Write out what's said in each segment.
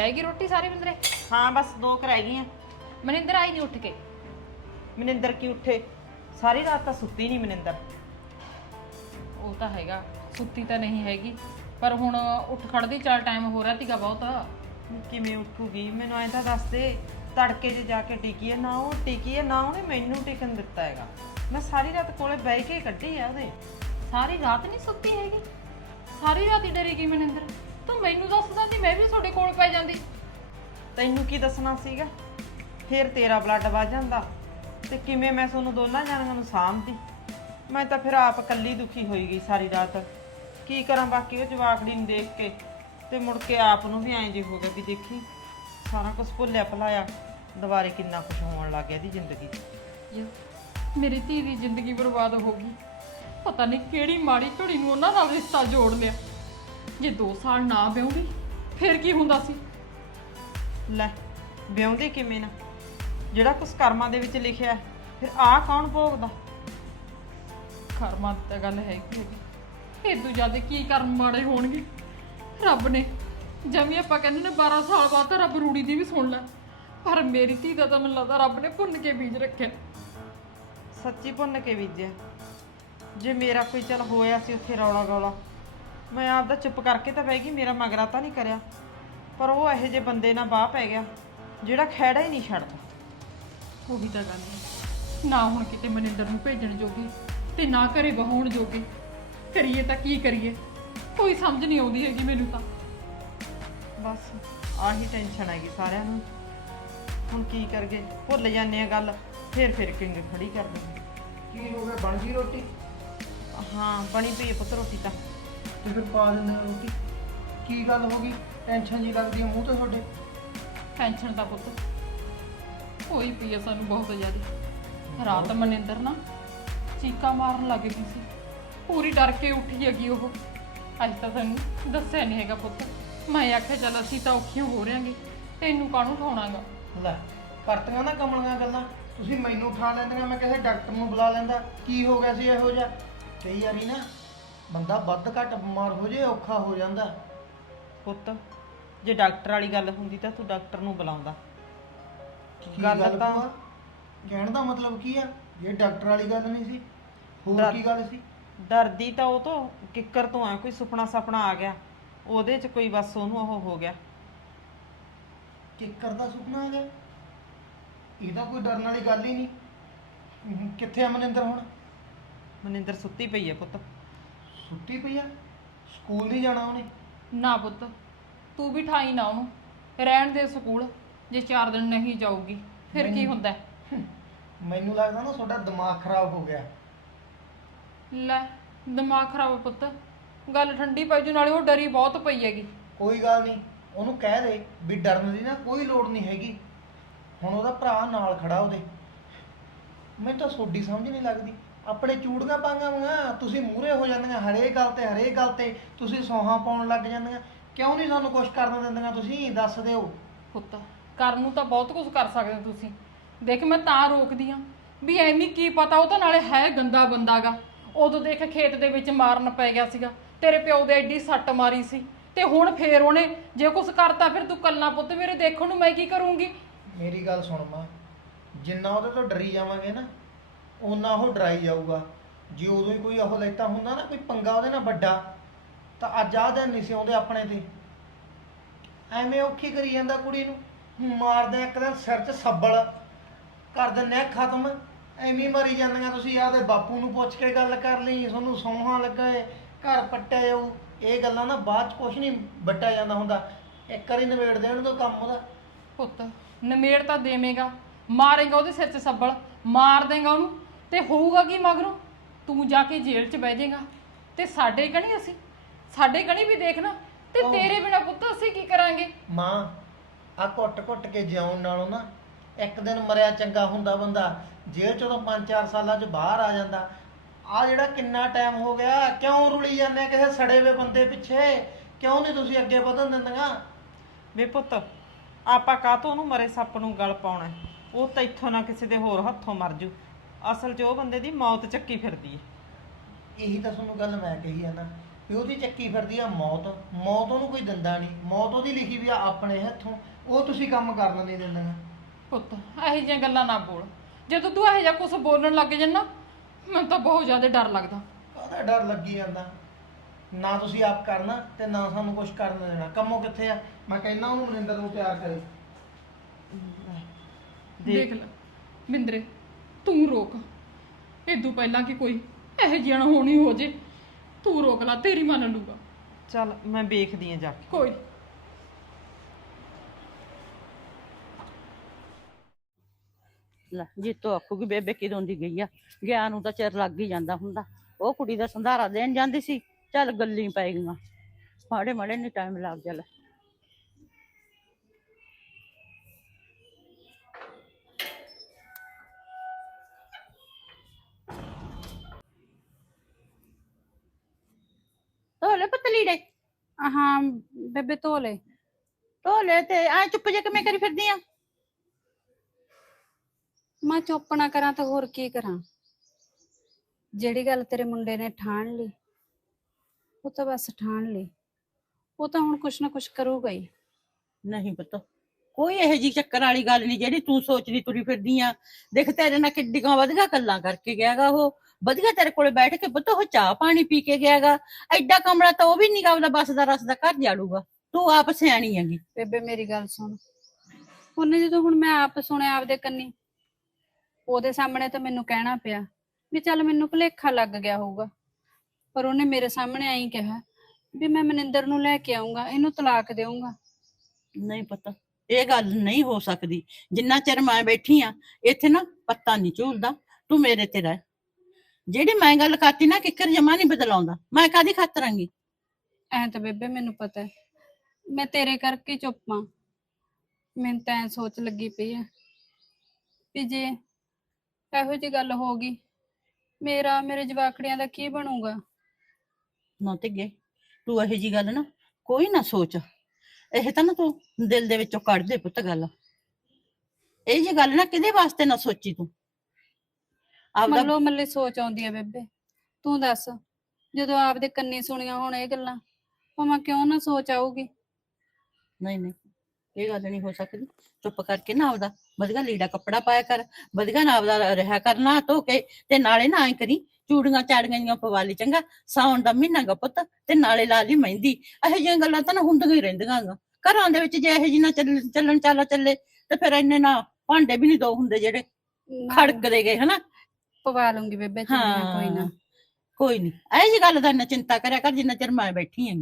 ਲੈ ਗਈ ਰੋਟੀ ਸਾਰੀ ਮਿੰਦਰੇ? ਹਾਂ ਬਸ ਦੋ ਕੁ ਰਹਿ ਗਈਆਂ। ਮਨਿੰਦਰ ਆਈ ਨਹੀਂ ਉੱਠ ਕੇ। ਮਨਿੰਦਰ ਕੀ ਉੱਠੇ? ਸਾਰੀ ਰਾਤ ਤਾਂ ਸੁੱਤੀ ਨਹੀਂ ਮਨਿੰਦਰ। ਉਹ ਤਾਂ ਹੈਗਾ ਸੁੱਤੀ ਤਾਂ ਨਹੀਂ ਹੈਗੀ। ਪਰ ਹੁਣ ਉੱਠ ਖੜਦੀ ਚੱਲ ਟਾਈਮ ਹੋ ਰਿਹਾ ਤੀਗਾ ਬਹੁਤ। ਕਿਵੇਂ ਉੱਠੂਗੀ? ਮੈਨੂੰ ਐਂ ਤਾਂ ਦੱਸ ਦੇ ਤੜਕੇ 'ਚ ਜਾ ਕੇ ਟਿਕੀ ਹੈ ਨਾ ਉਹ ਟਿਕੀ ਹੈ ਨਾ ਉਹਨੇ ਮੈਨੂੰ ਟਿਕਣ ਦਿੱਤਾ ਹੈਗਾ। ਮੈਂ ਸਾਰੀ ਰਾਤ ਕੋਲੇ ਬਹਿ ਕੇ ਕੱਢੀ ਆ ਉਹਦੇ। ਸਾਰੀ ਰਾਤ ਨਹੀਂ ਸੁੱਤੀ ਹੈਗੀ? ਸਾਰੀ ਰਾਤ ਹੀ ਡਰੀ ਗਈ ਮਨਿੰਦਰ। ਤੂੰ ਮੈਨੂੰ ਦੱਸਦਾ ਸੀ ਮੈਂ ਵੀ ਤੁਹਾਡੇ ਕੋਲ ਪੈ ਜਾਂਦੀ। ਤੈਨੂੰ ਕੀ ਦੱਸਣਾ ਸੀਗਾ? ਫੇਰ ਤੇਰਾ ਬਲੱਡ ਵੱਧ ਜਾਂਦਾ। ਤੇ ਕਿਵੇਂ ਮੈਂ ਤੁਹਾਨੂੰ ਦੋਨਾਂ ਜਾਣੀਆਂ ਨੂੰ ਸਾਂਭਦੀ? ਮੈਂ ਤਾਂ ਫਿਰ ਆਪ ਇਕੱਲੀ ਦੁਖੀ ਹੋਈ ਗਈ ਸਾਰੀ ਰਾਤ। ਕੀ ਕਰਾਂ ਬਾਕੀ ਉਹ ਜਵਾਕੜੀ ਨੂੰ ਦੇਖ ਕੇ ਤੇ ਮੁੜ ਕੇ ਆਪ ਨੂੰ ਵੀ ਐਂ ਜੇ ਹੋ ਗਿਆ ਵੀ ਦੇਖੀ ਸਾਰਾ ਕੁਝ ਭੁੱਲਿਆ ਭੁਲਾਇਆ ਦੁਬਾਰੇ ਕਿੰਨਾ ਕੁਝ ਹੋਣ ਲੱਗ ਗਿਆ ਇਹਦੀ ਜ਼ਿੰਦਗੀ 'ਚ। ਯੋ, ਮੇਰੀ ਧੀ ਦੀ ਜ਼ਿੰਦਗੀ ਬਰਬਾਦ ਹੋ ਗਈ। ਪਤਾ ਨਹੀਂ ਕਿਹੜੀ ਮਾੜੀ ਘੜੀ ਨੂੰ ਉਹਨਾਂ ਨਾਲ ਰਿਸ਼ਤਾ ਜੋੜ ਲਿਆ। ਜੇ 2 ਸਾਲ ਨਾ ਵਿਆਹੁੰਦੀ ਫਿਰ ਕੀ ਹੁੰਦਾ ਸੀ? ਲੈ ਵਿਆਹੁੰਦੇ ਕਿਵੇਂ ਨਾ? ਜਿਹੜਾ ਕੁਝ ਕਰਮਾਂ ਦੇ ਵਿੱਚ ਲਿਖਿਆ ਹੈ, ਫਿਰ ਆਹ ਕੌਣ ਭੋਗਦਾ? ਕਰਮਾਂ ਦੀ ਤਾਂ ਗੱਲ ਹੈਗੀ ਹੈਗੀ ਇਹ ਤੋਂ ਜ਼ਿਆਦਾ ਕੀ ਕਰਮ ਮਾੜੇ ਹੋਣਗੇ? ਰੱਬ ਨੇ ਜਮੀ ਆਪਾਂ ਕਹਿੰਦੇ ਨੇ 12 ਸਾਲ ਬਾਅਦ ਤਾਂ ਰੱਬ ਰੂੜੀ ਦੀ ਵੀ ਸੁਣ ਲੈ। ਪਰ ਮੇਰੀ ਧੀ ਦਾ ਤਾਂ ਮੈਨੂੰ ਲੱਗਦਾ ਰੱਬ ਨੇ ਭੁੰਨ ਕੇ ਬੀਜ ਰੱਖਿਆ ਸੱਚੀ ਭੁੰਨ ਕੇ ਬੀਜਿਆ। ਜੇ ਮੇਰਾ ਕੋਈ ਚਲ ਹੋਇਆ ਸੀ ਉੱਥੇ ਰੌਲਾ ਗੌਲਾ ਮੈਂ ਆਪਦਾ ਚੁੱਪ ਕਰਕੇ ਤਾਂ ਬਹਿ ਗਈ ਮੇਰਾ ਮਗਰਾ ਤਾਂ ਨਹੀਂ ਕਰਿਆ। ਪਰ ਉਹ ਇਹੋ ਜਿਹੇ ਬੰਦੇ ਨਾਲ ਬਾਹ ਪੈ ਗਿਆ ਜਿਹੜਾ ਖਹਿੜਾ ਹੀ ਨਹੀਂ ਛੱਡਦਾ। ਉਹੀ ਤਾਂ ਗੱਲ ਹੈ। ਨਾ ਹੁਣ ਕਿਤੇ ਮਨਿੰਦਰ ਨੂੰ ਭੇਜਣ ਜੋਗੀ ਤੇ ਨਾ ਘਰੇ ਬਹਾਉਣ ਜੋਗੇ। ਕਰੀਏ ਤਾਂ ਕੀ ਕਰੀਏ? ਕੋਈ ਸਮਝ ਨਹੀਂ ਆਉਂਦੀ ਹੈਗੀ ਮੈਨੂੰ ਤਾਂ। ਬਸ ਆਹੀ ਟੈਨਸ਼ਨ ਹੈਗੀ ਸਾਰਿਆਂ ਨੂੰ। ਹੁਣ ਕੀ ਕਰਗੇ ਭੁੱਲ ਜਾਂਦੇ ਆ ਗੱਲ ਫੇਰ ਫੇਰ ਕਿੰਗ ਖੜੀ ਕਰ ਦਿੰਦੇ। ਕੀ ਹੋ ਗਿਆ? ਬਣ ਗਈ ਰੋਟੀ? ਹਾਂ ਬਣੀ ਪਈ ਪੁੱਤ ਰੋਟੀ ਤਾਂ। ਤੇ ਫਿਰ ਪਾ ਦਿੰਦੇ ਆ ਰੋਟੀ। ਕੀ ਗੱਲ ਹੋ ਗਈ? ਟੈਨਸ਼ਨ ਜੀ ਲੱਗਦੀ ਹੈ ਮੂੰਹ ਤੇ ਤੁਹਾਡੇ? ਟੈਨਸ਼ਨ ਦਾ ਪੁੱਤ ਹੋਈ ਪਈ ਆ ਸਾਨੂੰ ਬਹੁਤ ਜ਼ਿਆਦਾ। ਰਾਤ ਮਨਿੰਦਰ ਨਾ ਚੀਕਾਂ ਮਾਰਨ ਲੱਗ ਗਈ ਸੀ। ਪੂਰੀ ਡਰ ਕੇ ਉੱਠੀ ਹੈਗੀ ਉਹ। ਅੱਜ ਤਾਂ ਤੈਨੂੰ ਦੱਸਿਆ ਨਹੀਂ ਹੈਗਾ ਪੁੱਤ। ਮੈਂ ਆਖਿਆ ਚੱਲ ਅਸੀਂ ਤਾਂ ਔਖੀਆਂ ਹੋ ਰਿਆਂਗੇ ਤੈਨੂੰ ਕਾਹਨੂੰ ਉਠਾਉਣਾਗਾ? ਲੈ ਕਰਤੀਆਂ ਨਾ ਕਮਲੀਆਂ ਗੱਲਾਂ। ਤੁਸੀਂ ਮੈਨੂੰ ਉਠਾ ਲੈਂਦੀਆਂ ਮੈਂ ਕਿਸੇ ਡਾਕਟਰ ਨੂੰ ਬੁਲਾ ਲੈਂਦਾ। ਕੀ ਹੋ ਗਿਆ ਸੀ ਇਹੋ ਜਿਹਾ? ਕਈ ਵਾਰੀ ਨਾ ਬੰਦਾ ਵੱਧ ਘੱਟ ਬਿਮਾਰ ਹੋ ਜੇ ਔਖਾ ਹੋ ਜਾਂਦਾ। ਪੁੱਤ ਜੇ ਡਾਕਟਰ ਵਾਲੀ ਗੱਲ ਹੁੰਦੀ ਤਾਂ ਤੂੰ ਡਾਕਟਰ ਨੂੰ ਬੁਲਾਉਂਦਾ। ਕੀ ਗੱਲ ਗੱਲ ਤਾਂ- ਭੂਆ? ਕਹਿਣ ਦਾ ਮਤਲਬ ਕੀ ਆ? ਇਹ ਡਾਕਟਰ ਵਾਲੀ ਗੱਲ ਨਹੀਂ ਸੀ ਹੋਰ ਕੀ ਗੱਲ ਸੀ? ਡਰਦੀ ਤਾਂ ਉਹ ਤੋਂ ਕਿੱਕਰ ਤੋਂ ਆ ਕੋਈ ਸੁਪਨਾ ਸਪਨਾ ਆ ਗਿਆ। ਉਹਦੇ 'ਚ ਕੋਈ ਬਸ ਉਹਨੂੰ ਉਹ ਹੋ ਗਿਆ। ਕਿੱਕਰ ਦਾ ਸੁਪਨਾ ਆ ਗਿਆ? ਇਹ ਤਾਂ ਕੋਈ ਡਰਨ ਵਾਲੀ ਗੱਲ ਹੀ ਨਹੀਂ। ਹਮ, ਕਿੱਥੇ ਆ ਮਨਿੰਦਰ ਹੁਣ? ਮਨਿੰਦਰ ਸੁੱਤੀ ਪਈ ਹੈ ਪੁੱਤ। ਸੁੱਤੀ ਪਈ ਆ? ਸਕੂਲ ਨਹੀਂ ਜਾਣਾ ਉਹਨੇ? ਨਾ ਪੁੱਤ ਤੂੰ ਵੀ ਠਾਈ ਨਾ ਉਹਨੂੰ। ਰਹਿਣ ਦੇ ਸਕੂਲ ਜੇ 4 ਦਿਨ ਨਹੀਂ ਜਾਊਗੀ ਫਿਰ ਕੀ ਹੁੰਦਾ? ਹੈ? ਮੈਨੂੰ ਲੱਗਦਾ ਨਾ ਤੁਹਾਡਾ ਦਿਮਾਗ ਖਰਾਬ ਹੋ ਗਿਆ। ਲੈ ਦਿਮਾਗ ਖਰਾਬ ਪੁੱਤ। ਗੱਲ ਠੰਡੀ ਪਈ ਜੂ ਨਾਲੇ ਉਹ ਡਰੀ ਬਹੁਤ ਪਈ ਹੈਗੀ। ਕੋਈ ਗੱਲ ਨਹੀਂ ਉਹਨੂੰ ਕਹਿ ਦੇ ਵੀ ਡਰਨ ਦੀ ਨਾ ਕੋਈ ਲੋੜ ਨਹੀਂ ਹੈਗੀ। ਹੁਣ ਉਹਦਾ ਭਰਾ ਨਾਲ ਖੜਾ ਉਹਦੇ। ਮੈਨੂੰ ਤਾਂ ਸੋਡੀ ਸਮਝ ਨਹੀਂ ਲੱਗਦੀ। ਆਪਣੇ ਚੂੜੀਆਂ ਪਾਈਆਂ ਹੋਈਆਂ ਤੁਸੀਂ ਮੂਹਰੇ ਹੋ ਜਾਂਦੀਆਂ ਹਰੇਕ ਗੱਲ ਤੇ ਹਰੇਕ ਗੱਲ ਤੇ ਤੁਸੀਂ ਸੋਹਾਂ ਪਾਉਣ ਲੱਗ ਜਾਂਦੀਆਂ। ਕਿਉਂ ਨਹੀਂ ਸਾਨੂੰ ਕੁਝ ਕਰਨ ਦਿੰਦੀਆਂ ਤੁਸੀਂ ਦੱਸ ਦਿਓ। ਪੁੱਤ ਕਰਨ ਨੂੰ ਤਾਂ ਬਹੁਤ ਕੁਝ ਕਰ ਸਕਦੇ ਹੋ ਤੁਸੀਂ। ਦੇਖ ਮੈਂ ਤਾਂ ਰੋਕਦੀ ਆ ਵੀ ਐਵੇਂ ਕੀ ਪਤਾ ਉਹ ਤਾਂ ਨਾਲੇ ਹੈ ਗੰਦਾ ਬੰਦਾਗਾ। ਉਦੋਂ ਦੇਖ ਖੇਤ ਦੇ ਵਿੱਚ ਮਾਰਨ ਪੈ ਗਿਆ ਸੀਗਾ ਤੇਰੇ ਪਿਓ ਦੇ ਐਡੀ ਸੱਟ ਮਾਰੀ ਸੀ ਤੇ ਹੁਣ ਫੇਰ ਉਹਨੇ ਜੇ ਕੁਝ ਕਰਤਾ ਫਿਰ ਤੂੰ ਕੱਲਾ ਪੁੱਤ ਮੇਰੇ ਦੇਖਣ ਨੂੰ ਮੈਂ ਕੀ ਕਰੂੰਗੀ? ਮੇਰੀ ਗੱਲ ਸੁਣ ਮਾਂ ਜਿੰਨਾ ਉਹਦੇ ਤੋਂ ਡਰੀ ਜਾਵਾਂਗੇ ਨਾ ਓਨਾ ਉਹ ਡਰਾਈ ਜਾਊਗਾ। ਜੇ ਉਦੋਂ ਹੀ ਕੋਈ ਉਹ ਲੈਤਾ ਹੁੰਦਾ ਨਾ, ਕੋਈ ਪੰਗਾ ਉਹਦੇ ਨਾਲ ਵੱਡਾ, ਤਾਂ ਅੱਜ ਆਹ ਦਿਨ ਨਹੀਂ ਸੀ ਆਉਂਦੇ ਆਪਣੇ ਤੇ। ਐਵੇਂ ਔਖੀ ਕਰੀ ਜਾਂਦਾ ਕੁੜੀ ਨੂੰ। ਮਾਰਦੇ ਇੱਕ ਦਿਨ ਸਿਰ 'ਚ ਸੱਬਲ ਕਰ ਦਿੰਦੇ ਖਤਮ, ਐਵੇਂ ਮਰੀ ਜਾਂਦੀਆਂ। ਤੁਸੀਂ ਆਦੇ ਬਾਪੂ ਨੂੰ ਪੁੱਛ ਕੇ ਗੱਲ ਕਰ ਲਈ, ਤੁਹਾਨੂੰ ਸੌਹਾਂ ਲੱਗੇ ਘਰ ਪੱਟਿਆ ਜਾਊ ਇਹ ਗੱਲਾਂ ਨਾ ਬਾਅਦ 'ਚ ਕੁਛ ਨਹੀਂ ਵੱਟਿਆ ਜਾਂਦਾ ਹੁੰਦਾ। ਇੱਕ ਵਾਰੀ ਨਿਬੇੜ ਦੇਣ ਤੋਂ ਕੰਮ ਉਹਦਾ। ਪੁੱਤ, ਨਮੇੜ ਤਾਂ ਦੇਵੇਂਗਾ। ਮਾਰੇਗਾ ਉਹਦੇ ਸਿਰ 'ਚ ਸੱਬਲ, ਮਾਰ ਦੇਗਾ ਉਹਨੂੰ। ਤੇ ਹੋਊਗਾ ਕੀ ਮਗਰੋਂ? ਤੂੰ ਜਾ ਕੇ ਜੇਲ੍ਹ 'ਚ ਬਹਿ ਜਾਏਗਾ। ਤੇ ਸਾਡੇ ਕਣੀ ਅਸੀਂ? ਸਾਡੇ ਕਣੀ ਵੀ ਦੇਖਣਾ ਤੇ। ਤੇਰੇ ਬਿਨਾ ਪੁੱਤ ਅਸੀਂ ਕੀ ਕਰਾਂਗੇ? ਮਾਂ ਆ ਘੁੱਟ-ਘੁੱਟ ਕੇ ਜਿਉਣ ਨਾਲੋਂ ਨਾ ਇੱਕ ਦਿਨ ਮਰਿਆ ਚੰਗਾ ਹੁੰਦਾ ਬੰਦਾ ਜੇਲ੍ਹ ਚੋਂ 5-4 ਸਾਲਾਂ 'ਚ ਬਾਹਰ ਆ ਜਾਂਦਾ। ਆ ਜਿਹੜਾ ਕਿੰਨਾ ਟਾਈਮ ਹੋ ਗਿਆ ਕਿਉਂ ਰੁਲੀ ਜਾਂਦੇ ਆ ਕਿਸੇ ਸੜੇ ਹੋਏ ਬੰਦੇ ਪਿੱਛੇ? ਕਿਉਂ ਨਹੀਂ ਤੁਸੀਂ ਅੱਗੇ ਵਧਣ ਦਿੰਦੀਆਂ? ਵੇ ਪੁੱਤ ਆਪਾਂ ਕਾਹਤੋਂ ਉਹਨੂੰ ਮਰੇ ਸੱਪ ਨੂੰ ਗਲ ਪਾਉਣਾ? ਹੈ? ਉਹ ਤਾਂ ਇੱਥੋਂ ਨਾ ਕਿਸੇ ਦੇ ਹੋਰ ਹੱਥੋਂ ਮਰ ਜੂ। ਅਸਲ 'ਚ ਉਹ ਬੰਦੇ ਦੀ ਮੌਤ ਚੱਕੀ ਫਿਰਦੀ ਹੈ। ਇਹੀ ਤਾਂ ਤੁਹਾਨੂੰ ਗੱਲ ਮੈਂ ਕਹੀ ਆ ਨਾ ਵੀ ਉਹਦੀ ਚੱਕੀ ਫਿਰਦੀ ਆ ਮੌਤ। ਮੌਤ ਉਹਨੂੰ ਕੋਈ ਦਿੰਦਾ ਨਹੀਂ। ਮੌਤ ਉਹਦੀ ਲਿਖੀ ਵੀ ਆ ਆਪਣੇ ਹੱਥੋਂ। ਉਹ ਤੁਸੀਂ ਕੰਮ ਕਰਨ ਨਹੀਂ ਦਿੰਦੀਆਂ ਪੁੱਤ ਇਹੋ ਜਿਹੀਆਂ ਗੱਲਾਂ ਨਾ ਬੋਲ। ਜਦੋਂ ਤੂੰ ਇਹੋ ਜਿਹਾ ਕੁਝ ਬੋਲਣ ਲੱਗ ਜੰਨਾ ਮੈਨੂੰ ਤਾਂ ਬਹੁਤ ਜ਼ਿਆਦਾ ਡਰ ਲੱਗਦਾ। ਉਹਦਾ ਡਰ ਲੱਗੀ ਜਾਂਦਾ? ਨਾ ਤੁਸੀਂ ਆਪ ਕਰਨਾ ਤੇ ਨਾ ਸਾਨੂੰ ਕੁਝ ਕਰਨ ਦੇਣਾ। ਕੰਮੋਂ ਕਿੱਥੇ ਆ? ਮੈਂ ਕਹਿੰਦਾ ਉਹਨੂੰ ਮਨਿੰਦਰ ਨੂੰ ਤਿਆਰ ਕਰੇ। ਦੇਖ ਲੈ। ਮਿੰਦਰੇ ਤੂੰ ਰੋਕ। ਇਦੋਂ ਪਹਿਲਾਂ ਕਿ ਕੋਈ ਇਹੋ ਜਿਹਾ ਨਾ ਹੋਣੀ ਹੋ ਜੇ। ਤੂੰ ਰੋਕ ਲੈ ਤੇਰੀ ਮੰਨ ਲੂਗਾ ਚੱਲ ਮੈਂ ਵੇਖਦੀ ਆ ਜਾ ਕੇ। ਕੋਈ ਲੈ ਜੀਤੋ ਆਖੂਗੀ ਬੇਬੇ ਕਿਦੋਂ ਦੀ ਗਈ ਆ? ਗਿਆ ਨੂੰ ਤਾਂ ਚਿਰ ਲੱਗ ਹੀ ਜਾਂਦਾ ਹੁੰਦਾ। ਉਹ ਕੁੜੀ ਦਾ ਸੰਧਾਰਾ ਦੇਣ ਜਾਂਦੀ ਸੀ। ਚੱਲ ਗੱਲੀ ਪੈ ਗਈਆਂ। ਮਾੜੇ ਮਾੜੇ ਨੇ ਟਾਈਮ ਲੱਗ ਜਾ ਲੈ। ਤੋਲੇ ਪਤਲੀ ਦੇ ਹਾਂ ਬੇਬੇ ਧੋ ਲੈ ਤੋਲੇ ਤੇ ਐ ਚੁੱਪ ਜੇ ਕਿਵੇਂ ਕਰੀ ਫਿਰਦੀ ਆ? ਮੈਂ ਚੁੱਪ ਨਾ ਕਰਾਂ ਤਾਂ ਹੋਰ ਕੀ ਕਰਾਂ। ਜਿਹੜੀ ਗੱਲ ਤੇਰੇ ਮੁੰਡੇ ਨੇ ਠਾਣ ਲਈ ਉਹ ਤਾਂ ਬਸ ਠਾਣ ਲਈ। ਉਹ ਤਾਂ ਹੁਣ ਕੁਛ ਨਾ ਕੁਛ ਕਰੂਗਾ ਹੀ। ਨਹੀਂ ਪੁੱਤ ਕੋਈ ਇਹੋ ਜੀ ਚੱਕਰ ਵਾਲੀ ਗੱਲ ਨਹੀਂ ਜਿਹੜੀ ਤੂੰ ਸੋਚਦੀ ਤੁਰੀ ਫਿਰਦੀ ਆ। ਦੇਖ ਤੇਰੇ ਨਾਲ ਕਿੱਡੀਆਂ ਵਧੀਆ ਗੱਲਾਂ ਕਰਕੇ ਗਿਆਗਾ ਉਹ। ਵਧੀਆ ਤੇਰੇ ਕੋਲੇ ਬੈਠ ਕੇ ਪੁੱਤ ਉਹ ਚਾਹ ਪਾਣੀ ਪੀ ਕੇ ਗਿਆਗਾ ਐਡਾ ਕਮਰਾ ਤਾਂ ਉਹ ਵੀ ਨਹੀਂ ਉਹਦਾ ਬਸ ਦਾ ਰਸ ਦਾ ਘਰ ਜਾੜੂਗਾ। ਤੂੰ ਆਪ ਸਿਆਣੀ ਹੈਗੀ। ਬੇਬੇ ਮੇਰੀ ਗੱਲ ਸੁਣ। ਉਹਨੇ ਜਦੋਂ ਹੁਣ ਮੈਂ ਆਪ ਸੁਣਿਆ ਆਪਦੇ ਕੰਨੀ ਉਹਦੇ ਸਾਹਮਣੇ ਤਾਂ ਮੈਨੂੰ ਕਹਿਣਾ ਪਿਆ ਵੀ ਚੱਲ ਮੈਨੂੰ ਭੁਲੇਖਾ ਲੱਗ ਗਿਆ ਹੋਊਗਾ। ਪਰ ਉਹਨੇ ਮੇਰੇ ਸਾਹਮਣੇ ਐਂ ਕਿਹਾ ਵੀ ਮੈਂ ਮਨਿੰਦਰ ਨੂੰ ਲੈ ਕੇ ਆਉਂਗਾ ਇਹਨੂੰ ਤਲਾਕ ਦੇਵਾਂਗਾ ਨਹੀਂ ਪੁੱਤ ਇਹ ਗੱਲ ਨਹੀਂ ਹੋ ਸਕਦੀ। ਜਿੰਨਾ ਚਿਰ ਮੈਂ ਬੈਠੀ ਆ ਇੱਥੇ ਨਾ ਪੱਤਾ ਨਹੀਂ ਝੂਲਦਾ। ਤੂੰ ਮੇਰੇ ਤੇ ਰਹਿ। ਜਿਹੜੀ ਮੈਂ ਗੱਲ ਕਰਤੀ ਨਾ ਕਿੱਕਰ ਜਮਾ ਨਹੀਂ ਬਦਲਾਉਂਦਾ ਮੈਂ ਕਾਦੀ ਖਾਤਰਾਂਗੀ ਐ ਤਾਂ ਬੇਬੇ ਮੈਨੂੰ ਪਤਾ ਹੈ। ਮੈਂ ਤੇਰੇ ਕਰਕੇ ਚੁੱਪ ਆਂ ਮੈਨੂੰ ਤਾਂ ਐਂ ਸੋਚ ਲੱਗੀ ਪਈ ਹੈ ਵੀ ਜੇ ਇਹੋ ਜਿਹੀ ਗੱਲ ਹੋ ਗਈ ਮੇਰਾ ਮੇਰੇ ਜਵਾਕੜਿਆਂ ਦਾ ਕੀ ਬਣੂਗਾ? ਨਾ ਤੇ ਗਏ ਤੂੰ ਇਹੋ ਜੀ ਗੱਲ ਨਾ ਕੋਈ ਨਾ ਸੋਚ। ਇਹ ਤਾਂ ਨਾ ਤੂੰ ਦਿਲ ਦੇ ਵਿੱਚੋਂ ਕੱਢ ਦੇ ਪੁੱਤ ਗੱਲ। ਇਹ ਜੀ ਗੱਲ ਨਾ ਕਿਹਦੇ ਵਾਸਤੇ ਨਾ ਸੋਚੀ ਤੂੰ? ਆਪਦਾ ਮੱਲੋ ਮੱਲੇ ਸੋਚ ਆਉਂਦੀ ਹੈ ਬੇਬੇ। ਤੂੰ ਦੱਸ ਜਦੋਂ ਆਪਦੇ ਕੰਨੀ ਸੁਣੀਆਂ ਹੁਣ ਇਹ ਗੱਲਾਂ ਭਾਵੇਂ ਕਿਉਂ ਨਾ ਸੋਚ ਆਊਗੀ? ਨਹੀਂ ਨਹੀਂ ਇਹ ਗੱਲ ਨਹੀਂ ਹੋ ਸਕਦੀ। ਚੁੱਪ ਕਰਕੇ ਨਾ ਆਪਦਾ ਵਧੀਆ ਲੀੜਾ ਕੱਪੜਾ ਪਾਇਆ ਕਰ ਵਧੀਆ ਨਾ ਆਪਦਾ ਰਿਹਾ ਕਰਨਾ ਧੋ ਕੇ ਤੇ ਨਾਲੇ ਨਾ ਐ ਕਰੀ ਚੂੜੀਆਂ ਚਾੜੀਆਂ ਜੀਆਂ ਪਵਾ ਲਈ ਚੰਗਾ ਸਾਉਣ ਦਾ ਮਹੀਨਾ ਗਾ ਪੁੱਤ ਤੇ ਨਾਲੇ ਲਾ ਲਈ ਮਹਿੰਦੀ। ਇਹੋ ਜਿਹੀਆਂ ਗੱਲਾਂ ਤਾਂ ਨਾ ਹੁੰਦੀਆਂ ਹੀ ਰਹਿੰਦੀਆਂ ਗਾ। ਘਰਾਂ ਦੇ ਵਿੱਚ ਜੇ ਇਹੋ ਜਿਹੀ ਨਾ ਚੱਲ- ਚੱਲਣ ਚਾਲਾ ਚੱਲੇ ਤੇ ਫਿਰ ਇੰਨੇ ਨਾ ਭਾਂਡੇ ਵੀ ਨਹੀਂ ਦੋ ਹੁੰਦੇ ਜਿਹੜੇ ਖੜਕਦੇ ਗਏ ਹਨਾ? ਪਵਾ ਲੂੰਗੀ ਬੇਬੇ ਚੁੰਨੀਆਂ ਕੋਈ ਨਾ। ਕੋਈ ਨਹੀਂ ਇਹ ਜੀ ਗੱਲ ਦਾ ਨਾ ਚਿੰਤਾ ਕਰਿਆ ਕਰ ਜਿੰਨਾ ਚਿਰ ਮੈਂ ਬੈਠੀ ਹਾਂ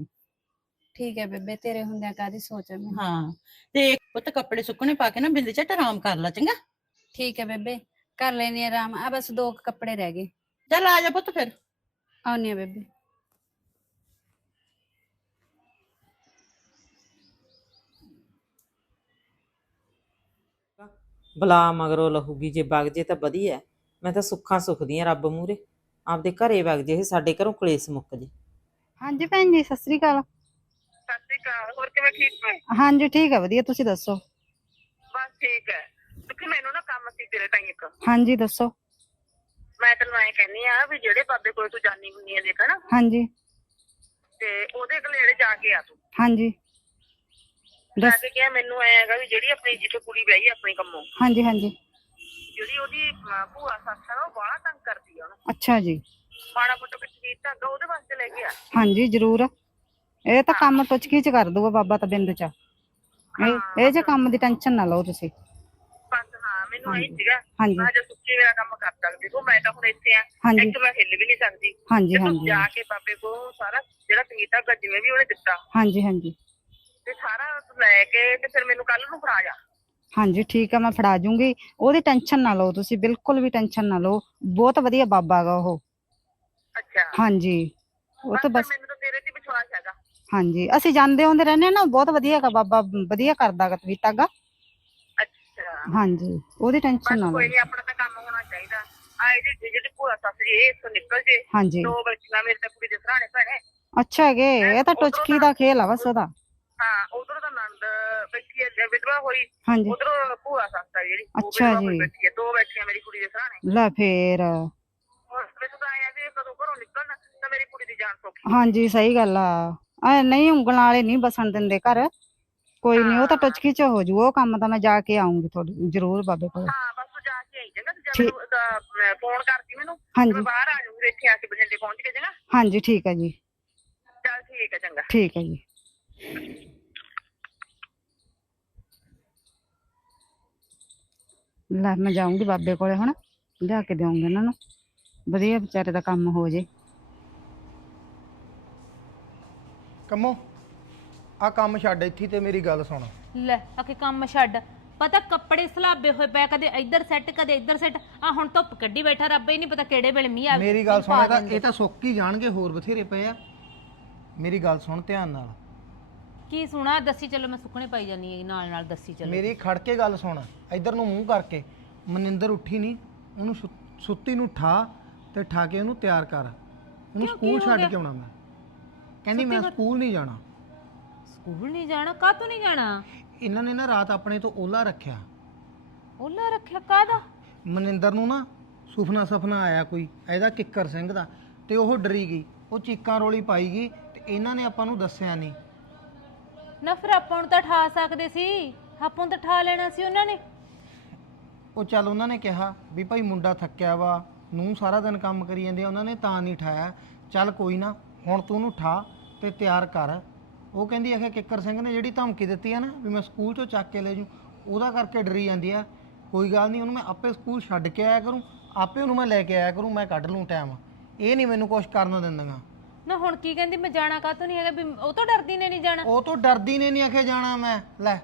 ਠੀਕ ਹੈ ਬੇਬੇ ਤੇਰੇ ਹੁੰਦਿਆਂ ਕਾਦੀ ਸੋਚ ਮੈਨੂੰ ਹਾਂ ਤੇ ਪੁੱਤ ਕੱਪੜੇ ਸੁੱਕਣੇ ਪਾ ਕੇ ਨਾ ਬਿੰਦ ਝਟ ਆਰਾਮ ਕਰ ਲੈ ਚੰਗਾ। ਠੀਕ ਹੈ ਬੇਬੇ ਕਰ ਲੈਣੀ ਆਰਾਮ। ਆ ਬਸ ਦੋ ਕੁ ਕੱਪੜੇ ਰਹਿ ਗਏ। ਚੱਲ ਆ ਜਾ ਪੁੱਤ ਫਿਰ। ਆਉਣੀ ਆ ਬੇਬੇ। ਬਲਾ ਮਗਰੋਂ ਲਹੂਗੀ ਜੇ ਵਗ ਜੇ ਤਾਂ ਵਧੀਆ। ਹੈ। ਮੈਂ ਤਾਂ ਸੁੱਖਾਂ ਸੁਖਦੀ ਆ ਰੱਬ ਮੂਰੇ ਆਪਦੇ ਘਰੇ ਵਗ ਜੇ ਇਹ ਸਾਡੇ ਘਰੋਂ ਕਲੇਸ਼ ਮੁੱਕ ਜੇ। ਹਾਂਜੀ ਭੈਣ ਜੀ ਸਤਿ ਸ੍ਰੀ ਅਕਾਲ। ਸਤਿ ਸ਼੍ਰੀ ਅਕਾਲ ਹੋਰ ਕਿਵੇਂ ਠੀਕ ਹੋ? ਹਾਂਜੀ ਠੀਕ ਹੈ ਵਧੀਆ ਤੁਸੀਂ ਦੱਸੋ? ਬਸ ਠੀਕ ਹੈ। ਕਿਉਂਕਿ ਮੈਨੂੰ ਨਾ ਕੰਮ ਸੀ ਤੇਰੇ ਤਾਈਂ ਇੱਕ। ਹਾਂਜੀ ਦੱਸੋ। ਮੈਂ ਤੈਨੂੰ ਐਂ ਕਹਿੰਨੀ ਆ ਵੀ ਜਿਹੜੇ ਬਾਬੇ ਕੋਲ ਤੂੰ ਜਾਣੀ ਹੁੰਨੀ ਆ ਦੇਖ ਨਾ। ਹਾਂਜੀ। ਤੇ ਉਹਦੇ ਗਲੇੜੇ ਜਾ ਕੇ ਆ ਤੂੰ। ਹਾਂਜੀ। ਜਾ ਦੱਸ। ਕੇ ਕਿਹਾ ਮੈਨੂੰ ਐ ਹੈਗਾ ਵੀ ਜਿਹੜੀ ਆਪਣੀ ਜਿੱਥੇ ਕੁੜੀ ਵਿਆਹੀ ਆ ਆਪਣੀ ਕੰਮੋਂ। ਹਾਂਜੀ ਹਾਂਜੀ। ਜਿਹੜੀ ਉਹਦੀ ਅਮ, ਭੂਆ ਸੱਸ ਆ ਉਹ ਬਾਹਲਾ ਤੰਗ ਕਰਦੀ ਆ ਉਹਨੂੰ। ਅੱਛਾ ਜੀ। ਮਾੜਾ ਮੋਟਾ ਕੁਝ ਕੀਤਾ ਤਾਂ ਉਹਦੇ ਵਾਸਤੇ ਲੈ ਕੇ ਆ। ਹਾਂਜੀ ਜ਼ਰੂਰ। ਇਹ ਤਾਂ ਕੰਮ ਟੁਚਕੀ ਚ ਕਰ ਦੂਗਾ ਬਾਬਾ ਤਾਂ ਬਿੰਦ ਚ। ਇਹ ਇਹ ਜੇ ਕੰਮ ਦੀ ਟੈਨਸ਼ਨ ਨਾ ਲਓ ਤੁਸੀਂ। ਬਸ ਹਾਂ ਮੈਨੂੰ ਹਾਂਜੀ। ਸੀਗਾ। ਹਾਂਜੀ। ਮੈਂ ਜੇ ਸੁੱਚੀ ਮੇਰਾ ਕੰਮ ਕਰ ਸਕਦੀ ਤੂੰ ਮੈਂ ਤਾਂ ਹੁਣ ਇੱਥੇ ਆ। ਹਾਂਜੀ। ਇੱਕ ਮੈਂ ਹਿੱਲ ਵੀ ਨਹੀਂ ਸਕਦੀ। ਹਾਂਜੀ ਤੇ ਤੂੰ ਹਾਂਜੀ ਜਾ ਕੇ ਬਾਬੇ ਕੋਲ ਸਾਰਾ ਜਿਹੜਾ ਸੰਗੀਤਾ ਗਾ ਜਿਵੇਂ ਵੀ ਉਹਨੇ ਦਿੱਤਾ। ਹਾਂਜੀ ਹਾਂਜੀ। ਤੇ ਸਾਰਾ ਤੂੰ ਲੈ ਕੇ ਤੇ ਫਿਰ ਮੈਨੂੰ ਕੱਲ ਨੂੰ ਫੜਾ ਜਾ। ਹਾਂਜੀ ਠੀਕ ਹੈ ਮੈਂ ਫੜਾ ਜੂੰਗੀ। ਉਹਦੀ ਟੈਨਸ਼ਨ ਨਾ ਲਓ ਤੁਸੀਂ ਬਿਲਕੁਲ ਵੀ ਟੈਨਸ਼ਨ ਨਾ ਲਓ। ਬਹੁਤ ਵਧੀਆ ਬਾਬਾ ਗਾ ਉਹ। ਅੱਛਾ। ਹਾਂਜੀ। ਉਹ ਤਾਂ ਬਸ ਮੈਨੂੰ ਤਾਂ ਤੇਰੇ ਤੇ ਵਿਸ਼ਵਾਸ ਹੈਗਾ। ਹਾਂਜੀ ਅਸੀਂ ਜਾਂਦੇ ਆਉਂਦੇ ਰਹਿੰਦੇ ਨਾ ਬਹੁਤ ਵਧੀਆ ਹੈਗਾ ਬਾਬਾ ਵਧੀਆ ਕਰਦਾ ਗਾ ਤਵੀਤਾ ਗਾ ਅੱਛਾ। ਹਾਂਜੀ ਉਹਦੀ ਟੈਨਸ਼ਨ ਨਾ ਬਸ ਲਓ। ਕੋਈ ਨਹੀਂ ਆਪਣਾ ਤਾਂ ਕੰਮ ਹੋਣਾ ਚਾਹੀਦਾ। ਆ ਇਹਦੀ ਜਿਹੜੀ ਭੂਆ ਸੱਸ ਜੀ ਇਹ ਇੱਥੋਂ ਨਿਕਲ ਜੇ। ਹਾਂਜੀ। ਦੋ ਬੱਚੀਆਂ ਮੇਰੇ ਤਾਂ ਕੁੜੀ ਦੇ ਸਰਾਣੇ ਭੈਣੇ। ਅੱਛਾ ਹੈਗੇ ਇਹ ਤਾਂ ਟੁਚਕੀ ਦਾ ਖੇਲ ਆ ਬਸ ਉਹਦਾ। ਹਾਂ ਉਧਰ ਹੈ ਵਿਧਵਾ ਹੋਈ ਹਾਂਜੀ। ਉਧਰ ਭੂਆ ਸੱਸ ਆ ਜਿਹੜੀ ਉਹ ਅੱਛਾ ਵਿਧਵਾ ਹੋਈ ਜੀ। ਬੈਠੀ ਹੈ ਦੋ ਬੈਠੀਆਂ ਮੇਰੀ ਕੁੜੀ ਦੇ ਸਰਾਣੇ। ਲੈ ਫੇਰ। ਹੋਰ ਮੈਨੂੰ ਤਾਂ ਆਇਆ ਵੀ ਇਹ ਕਦੋਂ ਘਰੋਂ ਨਿਕਲਣ ਤਾਂ ਮੇਰੀ ਕੁੜੀ ਦੀ ਜਾਨ ਸੌਖੀ ਹਾਂਜੀ ਸਹੀ ਗੱਲ ਆ। ਐ ਨਹੀਂ ਉਂਗਲਾਂ ਵਾਲੇ ਨਹੀਂ ਬਸਣ ਦਿੰਦੇ ਘਰ। ਕੋਈ ਨਹੀਂ ਉਹ ਤਾਂ ਟੁੱਚ ਖਿੱਚ ਹੋ ਜੂ ਉਹ ਕੰਮ ਤਾਂ ਮੈਂ ਜਾ ਕੇ ਆਉਂਗੀ ਤੁਹਾਡੇ ਜ਼ਰੂਰ ਬਾਬੇ ਕੋਲ। ਹਾਂ ਬਸ ਤੂੰ ਜਾ ਕੇ ਆਈ ਚੰਗਾ ਤੂੰ ਠੀਕ। ਜਦੋਂ ਫੋਨ ਕਰਦੀ ਮੈਨੂੰ ਹਾਂਜੀ। ਮੈਂ ਬਾਹਰ ਆ ਜਾਊਂਗੀ ਇੱਥੇ ਆ ਕੇ ਬਜੰਡੇ ਪਹੁੰਚ ਕੇ ਚੰਗਾ ਹਾਂਜੀ ਠੀਕ ਹੈ ਜੀ। ਚੱਲ ਠੀਕ ਹੈ ਚੰਗਾ। ਠੀਕ ਹੈ ਜੀ। ਲੈ ਮੈਂ ਜਾਊਂਗੀ ਬਾਬੇ ਕੋਲੇ ਹੁਣ ਲਿਆ ਕੇ ਦੇਵਾਂਗੀ ਇਹਨਾਂ ਨੂੰ। ਵਧੀਆ ਵਿਚਾਰੇ ਦਾ ਕੰਮ ਹੋ ਜੇ। ਕੰਮੋ ਆ ਕੰਮ ਛੱਡ ਇੱਥੇ ਤੇ ਮੇਰੀ ਗੱਲ ਸੁਣ। ਲੈ ਆਕੇ ਕੰਮ ਛੱਡ। ਪਤਾ ਕੱਪੜੇ ਸਲਾਬੇ ਹੋਏ ਪਏ ਕਦੇ ਇੱਧਰ ਸੈੱਟ ਕਦੇ ਇੱਧਰ ਸੈੱਟ ਆ ਹੁਣ ਧੁੱਪ ਕੱਢੀ ਬੈਠਾ ਰੱਬ ਹੀ ਨਹੀਂ ਪਤਾ ਕਿਹੜੇ ਵੇਲੇ ਮੀਂਹ ਆਵੇ ਮੇਰੀ ਗੱਲ ਸੁਣ ਇਹ ਤਾਂ। ਇਹ ਤਾਂ ਸੁੱਕ ਹੀ ਜਾਣਗੇ ਹੋਰ ਬਥੇਰੇ ਪਏ ਆ। ਮੇਰੀ ਗੱਲ ਸੁਣ ਧਿਆਨ ਨਾਲ। ਕੀ ਸੁਣਾ ਦੱਸੀ ਚਲੋ ਮੈਂ ਸੁੱਕਣੇ ਪਾਈ ਜਾਨੀ ਹੈ ਨਾਲ ਨਾਲ ਦੱਸੀ ਚਲੋ। ਮੇਰੀ ਖੜ ਕੇ ਗੱਲ ਸੁਣ ਇੱਧਰ ਨੂੰ ਮੂੰਹ ਕਰਕੇ। ਮਨਿੰਦਰ ਉੱਠੀ ਨਹੀਂ ਉਹਨੂੰ ਸੁ- ਸੁੱਤੀ ਨੂੰ ਠਾ ਤੇ ਠਾ ਕੇ ਉਹਨੂੰ ਤਿਆਰ ਕਰ। ਉਹਨੂੰ ਕਿਉਂ, ਸਕੂਲ ਹੋ ਛੱਡ ਗਿਆ? ਕੇ ਆਉਣਾ ਮੈਂ। ਕਹਿੰਦੀ ਮੈਂ ਸਕੂਲ ਨਹੀਂ ਜਾਣਾ। ਸਕੂਲ ਨਹੀਂ ਜਾਣਾ? ਕਾਹਤੋਂ ਨਹੀਂ ਜਾਣਾ? ਇਹਨਾਂ ਨੇ ਨਾ ਰਾਤ ਆਪਣੇ ਤੋਂ ਓਲਾ ਰੱਖਿਆ। ਉਹਲਾ ਰੱਖਿਆ ਕਾਦਾ ਮਨਿੰਦਰ ਨੂੰ ਨਾ ਸੁਪਨਾ ਸਪਨਾ ਆਇਆ ਕੋਈ ਇਹਦਾ ਕਿੱਕਰ ਸਿੰਘ ਦਾ ਤੇ ਉਹ ਡਰੀ ਗਈ। ਉਹ ਚੀਕਾਂ ਰੋਲੀ ਪਾਈ ਗਈ ਤੇ ਇਹਨਾਂ ਨੇ ਆਪਾਂ ਨੂੰ ਦੱਸਿਆ ਨਹੀਂ। ਨਾ ਫਿਰ ਆਪਾਂ ਨੂੰ ਤਾਂ ਠਾ ਸਕਦੇ ਸੀ। ਆਪਾਂ ਨੂੰ ਤਾਂ ਠਾ ਲੈਣਾ ਸੀ ਉਹਨਾਂ ਨੇ। ਉਹ ਚੱਲ ਉਹਨਾਂ ਨੇ ਕਿਹਾ ਵੀ ਭਾਈ ਮੁੰਡਾ ਥੱਕਿਆ ਵਾ ਨੂੰ ਸਾਰਾ ਦਿਨ ਕੰਮ ਕਰੀ ਜਾਂਦੇ ਆ, ਉਹਨਾਂ ਨੇ ਤਾਂ ਨਹੀਂ ਠਾਇਆ। ਚੱਲ ਕੋਈ ਨਾ, ਹੁਣ ਤੂੰ ਉਹਨੂੰ ਠਾ ਤੇ ਤਿਆਰ ਕਰ। ਉਹ ਕਹਿੰਦੀ ਆਖੇ ਕਿੱਕਰ ਸਿੰਘ ਨੇ ਜਿਹੜੀ ਧਮਕੀ ਦਿੱਤੀ ਆ ਨਾ ਵੀ ਮੈਂ ਸਕੂਲ ਚੋਂ ਚੱਕ ਕੇ ਲੈ ਜੂ ਉਹਦਾ ਕਰਕੇ ਡਰੀ ਜਾਂਦੀ ਆ। ਕੋਈ ਗੱਲ ਨਹੀਂ, ਉਹਨੂੰ ਮੈਂ ਆਪੇ ਸਕੂਲ ਛੱਡ ਕੇ ਆਇਆ ਕਰੂੰ, ਆਪੇ ਉਹਨੂੰ ਮੈਂ ਲੈ ਕੇ ਆਇਆ ਕਰੂੰ, ਮੈਂ ਕੱਢ ਲੂੰ ਟਾਈਮ ਇਹ ਨਹੀਂ ਮੈਨੂੰ ਕੁਝ ਕਰਨ ਦਿੰਦੀਆਂ। ਨਾ ਹੁਣ ਕੀ ਕਹਿੰਦੀ ਮੈਂ ਜਾਣਾ ਕਾਹਤੋਂ ਨਹੀਂ ਹੈਗਾ ਵੀ ਉਹ ਤਾਂ ਡਰਦੀ ਨੇ ਨਹੀਂ ਜਾਣਾ। ਉਹ ਤੋਂ ਡਰਦੀ ਨੇ ਨਹੀਂ ਆਖੇ ਜਾਣਾ ਮੈਂ। ਲੈ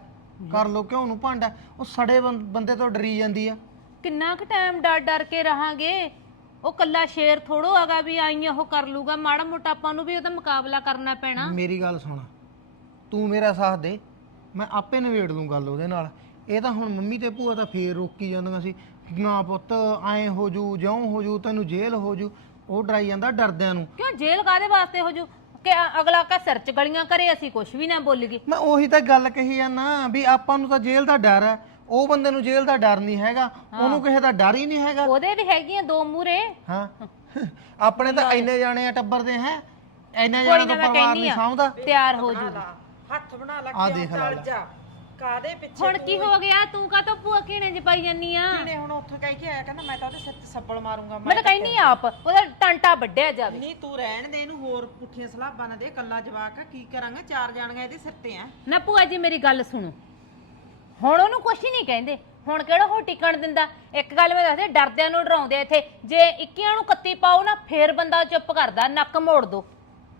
ਕਰ ਲੋ ਕਿਉਂ ਨੂੰ ਭਾਂਡਾ। ਉਹ ਸੜੇ ਬੰ- ਬੰਦੇ ਤੋਂ ਡਰੀ ਜਾਂਦੀ ਆ। ਕਿੰਨਾ ਕੁ ਟਾਈਮ ਡਰ ਡਰ ਕੇ ਰਹਾਂਗੇ? ਉਹ ਕੱਲਾ ਸ਼ੇਰ ਥੋੜੋ ਹੈਗਾ ਵੀ ਆਈਆਂ ਉਹ ਕਰ ਲੂਗਾ। ਮਾੜਾ ਮੋਟਾ ਆਪਾਂ ਨੂੰ ਵੀ ਉਹਦਾ ਮੁਕਾਬਲਾ ਕਰਨਾ ਪੈਣਾ। ਮੇਰੀ ਗੱਲ ਸੁਣ। ਤੂੰ ਮੇਰਾ ਸਾਥ ਦੇ। ਮੈਂ ਆਪੇ ਨਿਬੇੜ ਲੂੰ ਗੱਲ ਉਹਦੇ ਨਾਲ। ਇਹ ਤਾਂ ਹੁਣ ਮੰਮੀ ਤੇ ਭੂਆ ਤਾਂ ਫੇਰ ਰੋਕੀ ਜਾਂਦੀਆਂ ਸੀ। ਨਾ ਪੁੱਤ ਐਂ ਹੋ ਜੂ ਜਿਉਂ ਹੋ ਜੂ ਤੈਨੂੰ ਜੇਲ੍ਹ ਹੋ ਜੂ। ਉਹ ਡਰਾਈ ਜਾਂਦਾ ਡਰਦਿਆਂ ਨੂੰ। ਕਿਉਂ ਜੇਲ੍ਹ ਕਾਦੇ ਵਾਸਤੇ ਹੋ ਜੂ? ਕਿ ਅ- ਅਗਲਾ ਕਾ ਸਿਰ ਚ ਗਲੀਆਂ ਕਰੇ ਅਸੀਂ ਕੁਝ ਵੀ ਨਾ ਬੋਲੀਏ। ਮੈਂ ਉਹੀ ਤਾਂ ਗੱਲ ਕਹੀ ਆ ਨਾ ਵੀ ਆਪਾਂ ਨੂੰ ਤਾਂ ਜੇਲ੍ਹ ਦਾ ਡਰ ਹੈ ਉਹ ਬੰਦੇ ਨੂੰ ਜੇਲ੍ਹ ਦਾ ਡਰ ਨਹੀਂ ਹੈਗਾ ਉਹਨੂੰ ਕਿਸੇ ਦਾ ਡਰ ਹੀ ਨਹੀਂ ਹੈਗਾ। ਉਹਦੇ ਵੀ ਹੈਗੀਆਂ ਦੋ ਮੂਰੇ ਹਾਂ। ਆਪਣੇ ਤਾਂ ਇੰਨੇ ਜਾਣੇ ਆ ਟੱਬਰ ਦੇ ਹੈ। ਇੰਨੇ ਕੋਈ ਜਾਣੇ ਨਾ ਤੋਂ ਮੈਂ ਪਰਿਵਾਰ ਕਹਿੰਨੀ ਨਹੀਂ ਆ ਸਾਂਭਦਾ। ਤਿਆਰ ਹੋ ਜੂ ਹੱਥ ਬਣਾ ਲਾ ਆ ਦੇਖ ਲਾ। ਟਲ ਲੈ। ਜਾ। ਕਾਦੇ ਪਿੱਛੇ ਹੁਣ ਕੀ ਹੋ ਗਿਆ? ਤੂੰ ਕਾ ਤੋਂ ਭੂਆ ਕਿਹਨੇ ਚ ਪਾਈ ਜਾਨੀ ਆ? ਨੇ ਹੁਣ ਉੱਥੋਂ ਕਹਿ ਕੇ ਆਇਆ ਕਹਿੰਦਾ ਮੈਂ ਤਾਂ ਉਹਦੇ ਸਿਰ ਤੇ ਸੱਬਲ ਮਾਰੂੰਗਾ ਮੈਂ ਤਾਂ ਕਹਿੰਨੀ ਆਪ ਉਹਦਾ ਟਾਂਟਾ ਵੱਢਿਆ ਜਾਵੇ। ਨਹੀਂ ਤੂੰ ਰਹਿਣ ਦੇ ਇਹਨੂੰ ਹੋਰ ਪੁੱਠੀਆਂ ਸਲਾਬਾਂ ਨਾ ਦੇ ਕੱਲਾ ਜਵਾਕ ਆ ਕੀ ਕਰਾਂਗੇ? ਚਾਰ ਜਾਣੀਆਂ ਇਹਦੇ ਸਿਰ ਤੇ ਆ। ਨਾ ਭੂਆ ਜੀ ਮੇਰੀ ਗੱਲ ਸੁਣੋ। ਹੁਣ ਉਹਨੂੰ ਕੁਛ ਨਹੀਂ ਕਹਿੰਦੇ। ਹੁਣ ਕਿਹੜਾ ਉਹ ਟਿਕਣ ਦਿੰਦਾ? ਇੱਕ ਗੱਲ ਮੈਂ ਦੱਸਦੇ ਡਰਦਿਆਂ ਨੂੰ ਡਰਾਉਂਦੇ ਆ ਇੱਥੇ। ਜੇ ਇੱਕੀਆਂ ਨੂੰ ਕੱਤੀ ਪਾਓ ਨਾ ਫੇਰ ਬੰਦਾ ਚੁੱਪ ਕਰਦਾ ਨੱਕ ਮੋੜ ਦੋ।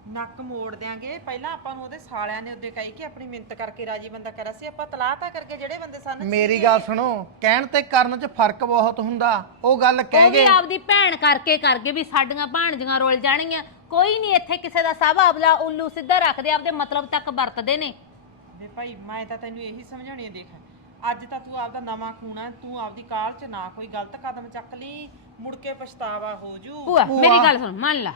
ਨੱਕ ਮੋੜ ਦਿਆਂਗੇ। ਪਹਿਲਾਂ ਆਪਾਂ ਨੂੰ ਉਹਦੇ ਸਾਲਿਆਂ ਨੇ ਉਹਦੇ ਕਹੀ ਕਿ ਆਪਣੀ ਮਿੰਤ ਕਰਕੇ ਰਾਜੀ ਬੰਦਾ ਕਰਿਆ ਸੀ। ਆਪਾਂ ਤਲਾਹ ਤਾਂ ਕਰਕੇ ਜਿਹੜੇ ਬੰਦੇ ਸਾਨੂੰ ਮੇਰੀ ਗੱਲ ਸੁਣੋ ਕਹਿਣ ਤੇ ਕਰਨ 'ਚ ਫ਼ਰਕ ਬਹੁਤ ਹੁੰਦਾ। ਉਹ ਗੱਲ ਕਹਿ ਉਹ ਵੀ ਗਏ। ਆਪਦੀ ਭੈਣ ਕਰਕੇ ਕਰਗੇ ਵੀ ਸਾਡੀਆਂ ਭਾਣਜੀਆਂ ਰੋਲ ਜਾਣਗੀਆਂ। ਕੋਈ ਨਹੀਂ ਇੱਥੇ ਕਿਸੇ ਦਾ ਸਭ ਆਪਦਾ ਉੱਲੂ ਸਿੱਧਾ ਰੱਖਦੇ ਆਪਦੇ ਮਤਲਬ ਤੱਕ ਵਰਤਦੇ ਨੇ। ਵੇ ਭਾਈ ਮੈਂ ਤਾਂ ਤੈਨੂੰ ਇਹੀ ਸਮਝਾਉਣੀ ਆ ਦੇਖ। ਅੱਜ ਤਾਂ ਤੂੰ ਆਪਦਾ ਨਵਾਂ ਖੂਣਾ ਤੂੰ ਆਪਦੀ ਕਾਲ 'ਚ ਨਾ ਕੋਈ ਗਲਤ ਕਦਮ ਚੱਕ ਲਈ ਮੁੜ ਕੇ ਪਛਤਾਵਾ ਹੋ ਜੂ। ਭੂਆ ਮੇਰੀ ਗੱਲ ਸੁਣ ਮੰਨ ਲਾ।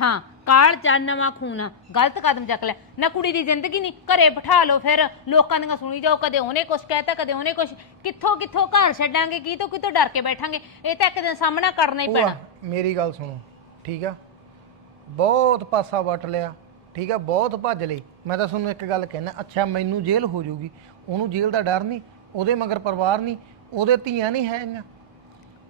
ਹਾਂ ਕਾਲ ਚੰਨ ਨਵਾਂ ਖੂਨਾ ਗਲਤ ਕਦਮ ਚੱਕ ਲਿਆ। ਨਾ ਕੁੜੀ ਦੀ ਜ਼ਿੰਦਗੀ ਨਹੀਂ ਘਰੇ ਬਿਠਾ ਲਓ ਫਿਰ। ਲੋਕਾਂ ਦੀਆਂ ਸੁਣੀ ਜਾਓ ਕਦੇ ਉਹਨੇ ਕੁਛ ਕਹਿਤਾ ਕਦੇ ਉਹਨੇ ਕੁਛ। ਕਿੱਥੋਂ ਕਿੱਥੋਂ ਘਰ ਛੱਡਾਂਗੇ ਕੀ ਤੋਂ ਕਿਤੋਂ ਡਰ ਕੇ ਬੈਠਾਂਗੇ? ਇਹ ਤਾਂ ਇੱਕ ਦਿਨ ਸਾਹਮਣਾ ਕਰਨਾ ਹੀ ਭੂਆ ਪੈਣਾ। ਮੇਰੀ ਗੱਲ ਸੁਣੋ ਠੀਕ ਆ? ਬਹੁਤ ਪਾਸਾ ਵਟ ਲਿਆ ਠੀਕ ਆ? ਬਹੁਤ ਭੱਜ ਲਈ ਮੈਂ ਤਾਂ ਤੁਹਾਨੂੰ ਇੱਕ ਗੱਲ ਕਹਿਣਾ ਅੱਛਾ ਮੈਨੂੰ ਜੇਲ੍ਹ ਹੋ ਜਾਊਗੀ। ਉਹਨੂੰ ਜੇਲ੍ਹ ਦਾ ਡਰ ਨਹੀਂ ਉਹਦੇ ਮਗਰ ਪਰਿਵਾਰ ਨਹੀਂ ਉਹਦੇ ਧੀਆਂ ਨਹੀਂ ਹੈਗੀਆਂ।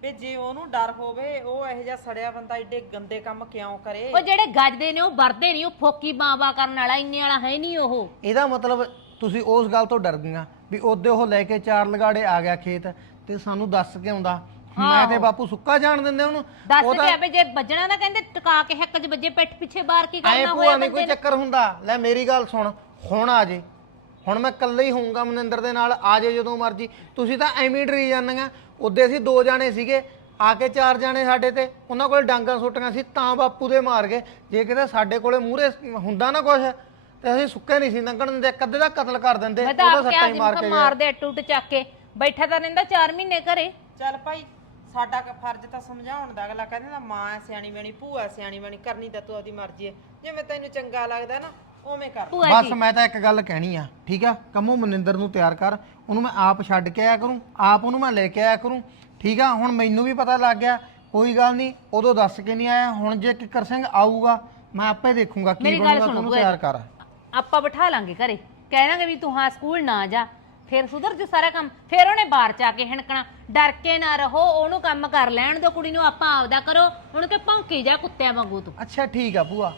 ਵੇ ਜੇ ਉਹਨੂੰ ਡਰ ਹੋਵੇ ਉਹ ਇਹੋ ਜਿਹਾ ਸੜਿਆ ਬੰਦਾ ਏਡੇ ਗੰਦੇ ਕੰਮ ਕਿਉਂ ਕਰੇ? ਉਹ ਜਿਹੜੇ ਗੱਜਦੇ ਨੇ ਉਹ ਵਰਦੇ ਨਹੀਂ ਉਹ ਫੋਕੀ ਬਾਬਾ ਕਰਨ ਵਾਲਾ ਇੰਨੇ ਵਾਲਾ ਹੈ ਨਹੀਂ ਉਹ। ਇਹਦਾ ਮਤਲਬ ਤੁਸੀਂ ਉਸ ਗੱਲ ਤੋਂ ਡਰ ਗਈਆਂ ਵੀ ਉਹਦੇ ਉਹ ਲੈ ਕੇ ਚਾਰ ਲਗਾੜੇ ਆ ਗਿਆ ਖੇਤ ਤੇ ਸਾਨੂੰ ਦੱਸ ਕੇ ਆਉਂਦਾ ਮੈਂ ਤੇ ਬਾਪੂ ਸੁੱਕਾ ਜਾਣ ਦਿੰਦੇ ਉਹਨੂੰ। ਦੱਸ ਕੇ ਆਵੇ ਜੇ ਵੱਜਣਾ ਨਾ ਕਹਿੰਦੇ ਟਿਕਾ ਕੇ ਹੱਕ 'ਚ ਵੱਜੇ ਪਿੱਠ ਪਿੱਛੇ ਬਾਹਰ ਕੀ ਕਰਨਾ ਭੂਆ ਹੋਇਆ ਨਹੀਂ ਬੰਦੇ ਕੋਈ ਨੇ? ਚੱਕਰ ਹੁੰਦਾ ਲੈ ਮੇਰੀ ਗੱਲ ਸੁਣ ਹੁਣ ਆ ਜੇ। ਹੁਣ ਮੈਂ ਇਕੱਲਾ ਹੀ ਹੋਊਂਗਾ ਮਨਿੰਦਰ ਦੇ ਨਾਲ ਆ ਜੇ ਜਦੋਂ ਮਰਜ਼ੀ। ਤੁਸੀਂ ਤਾਂ ਐਵੇਂ ਹੀ ਡਰੀ ਜਾਂਦੀਆਂ। ਉਹਦੇ ਅਸੀਂ ਦੋ ਜਾਣੇ ਸੀਗੇ ਆ ਕੇ ਚਾਰ ਜਾਣੇ ਸਾਡੇ ਤੇ। ਉਹਨਾਂ ਕੋਲ ਡਾਂਗਾਂ ਸੁੱਟੀਆਂ ਸੀ ਤਾਂ ਬਾਪੂ ਦੇ ਮਾਰ ਗਏ। ਜੇ ਕਿਤੇ ਸਾਡੇ ਕੋਲੇ ਮੂਹਰੇ ਹੁੰਦਾ ਨਾ ਕੁਝ ਤੇ ਅਸੀਂ ਸੁੱਕੇ ਨਹੀਂ ਸੀ ਲੰਘਣ ਦਿੰਦੇ ਇੱਕ ਅੱਧੇ ਦਾ ਕਤਲ ਕਰ ਦਿੰਦੇ ਮੈਂ ਤਾਂ ਉਹਦਾ ਆਪ ਸੱਟਾਂ ਹੀ ਮਾਰ ਕੇ ਮਾਰਦੇ ਟੁੱਟ ਚੱਕ ਕੇ। ਬੈਠਾ ਤਾਂ ਰਹਿੰਦਾ 4 ਮਹੀਨੇ ਘਰੇ। ਚੱਲ ਭਾਈ ਸਾਡਾ ਕ ਫਰਜ਼ ਤਾਂ ਸਮਝਾਉਣ ਦਾ ਅਗਲਾ ਕਹਿੰਦਾ ਨਾ ਮਾਂ ਹੈ ਸਿਆਣੀ ਬਣੀ ਭੂਆ ਹੈ ਸਿਆਣੀ ਬਣੀ ਕਰਨੀ ਤਾਂ ਤੂੰ ਆਪਦੀ ਮਰਜ਼ੀ ਹੈ ਜਿਵੇਂ ਤੈਨੂੰ ਚੰਗਾ ਲੱਗਦਾ ਨਾ ਉਵੇਂ ਕਰ। ਭੂਆ ਬਸ ਜੀ। ਮੈਂ ਤਾਂ ਇੱਕ ਗੱਲ ਕਹਿਣੀ ਆ ਠੀਕ ਆ? ਕੰਮੋ ਮਨਿੰਦਰ ਨੂੰ ਤਿਆਰ ਕਰ ਉਹਨੂੰ ਮੈਂ ਆਪ ਛੱਡ ਕੇ ਆਇਆ ਕਰੂੰ ਆਪ ਉਹਨੂੰ ਮੈਂ ਲੈ ਕੇ ਆਇਆ ਕਰੂੰ ਠੀਕ ਆ? ਹੁਣ ਮੈਨੂੰ ਵੀ ਪਤਾ ਲੱਗ ਗਿਆ ਕੋਈ ਗੱਲ ਨਹੀਂ ਉਦੋਂ ਦੱਸ ਕੇ ਨਹੀਂ ਆਇਆ ਹੁਣ ਜੇ ਕਿੱਕਰ ਸਿੰਘ ਆਊਗਾ ਮੈਂ ਆਪੇ ਦੇਖੂੰਗਾ ਕੀ ਮੇਰੀ ਗੱਲ ਬਣੂਗਾ ਸੁਣੋ ਤੂੰ ਤਿਆਰ ਜੀ। ਕਰ। ਆਪਾਂ ਬਿਠਾ ਲਾਂਗੇ ਘਰੇ। ਕਹਿ ਦਾਂਗੇ ਵੀ ਤੂੰ ਹਾਂ ਸਕੂਲ ਨਾ ਜਾ ਫਿਰ ਸੁਧਰ ਜੂ ਸਾਰਾ ਕੰਮ। ਫਿਰ ਉਹਨੇ ਬਾਹਰ ਚ ਆ ਕੇ ਹਣਕਣਾ। ਡਰ ਕੇ ਨਾ ਰਹੋ ਉਹਨੂੰ ਕੰਮ ਕਰ ਲੈਣ ਦਿਓ ਕੁੜੀ ਨੂੰ ਆਪਾਂ ਆਪਦਾ ਕਰੋ। ਹੁਣ ਕਿ ਭੌਂਕੀ ਜਾ ਕੁੱਤਿਆਂ ਵਾਂਗੂ ਤੂੰ। ਅੱਛਾ ਠੀਕ ਆ ਭੂਆ।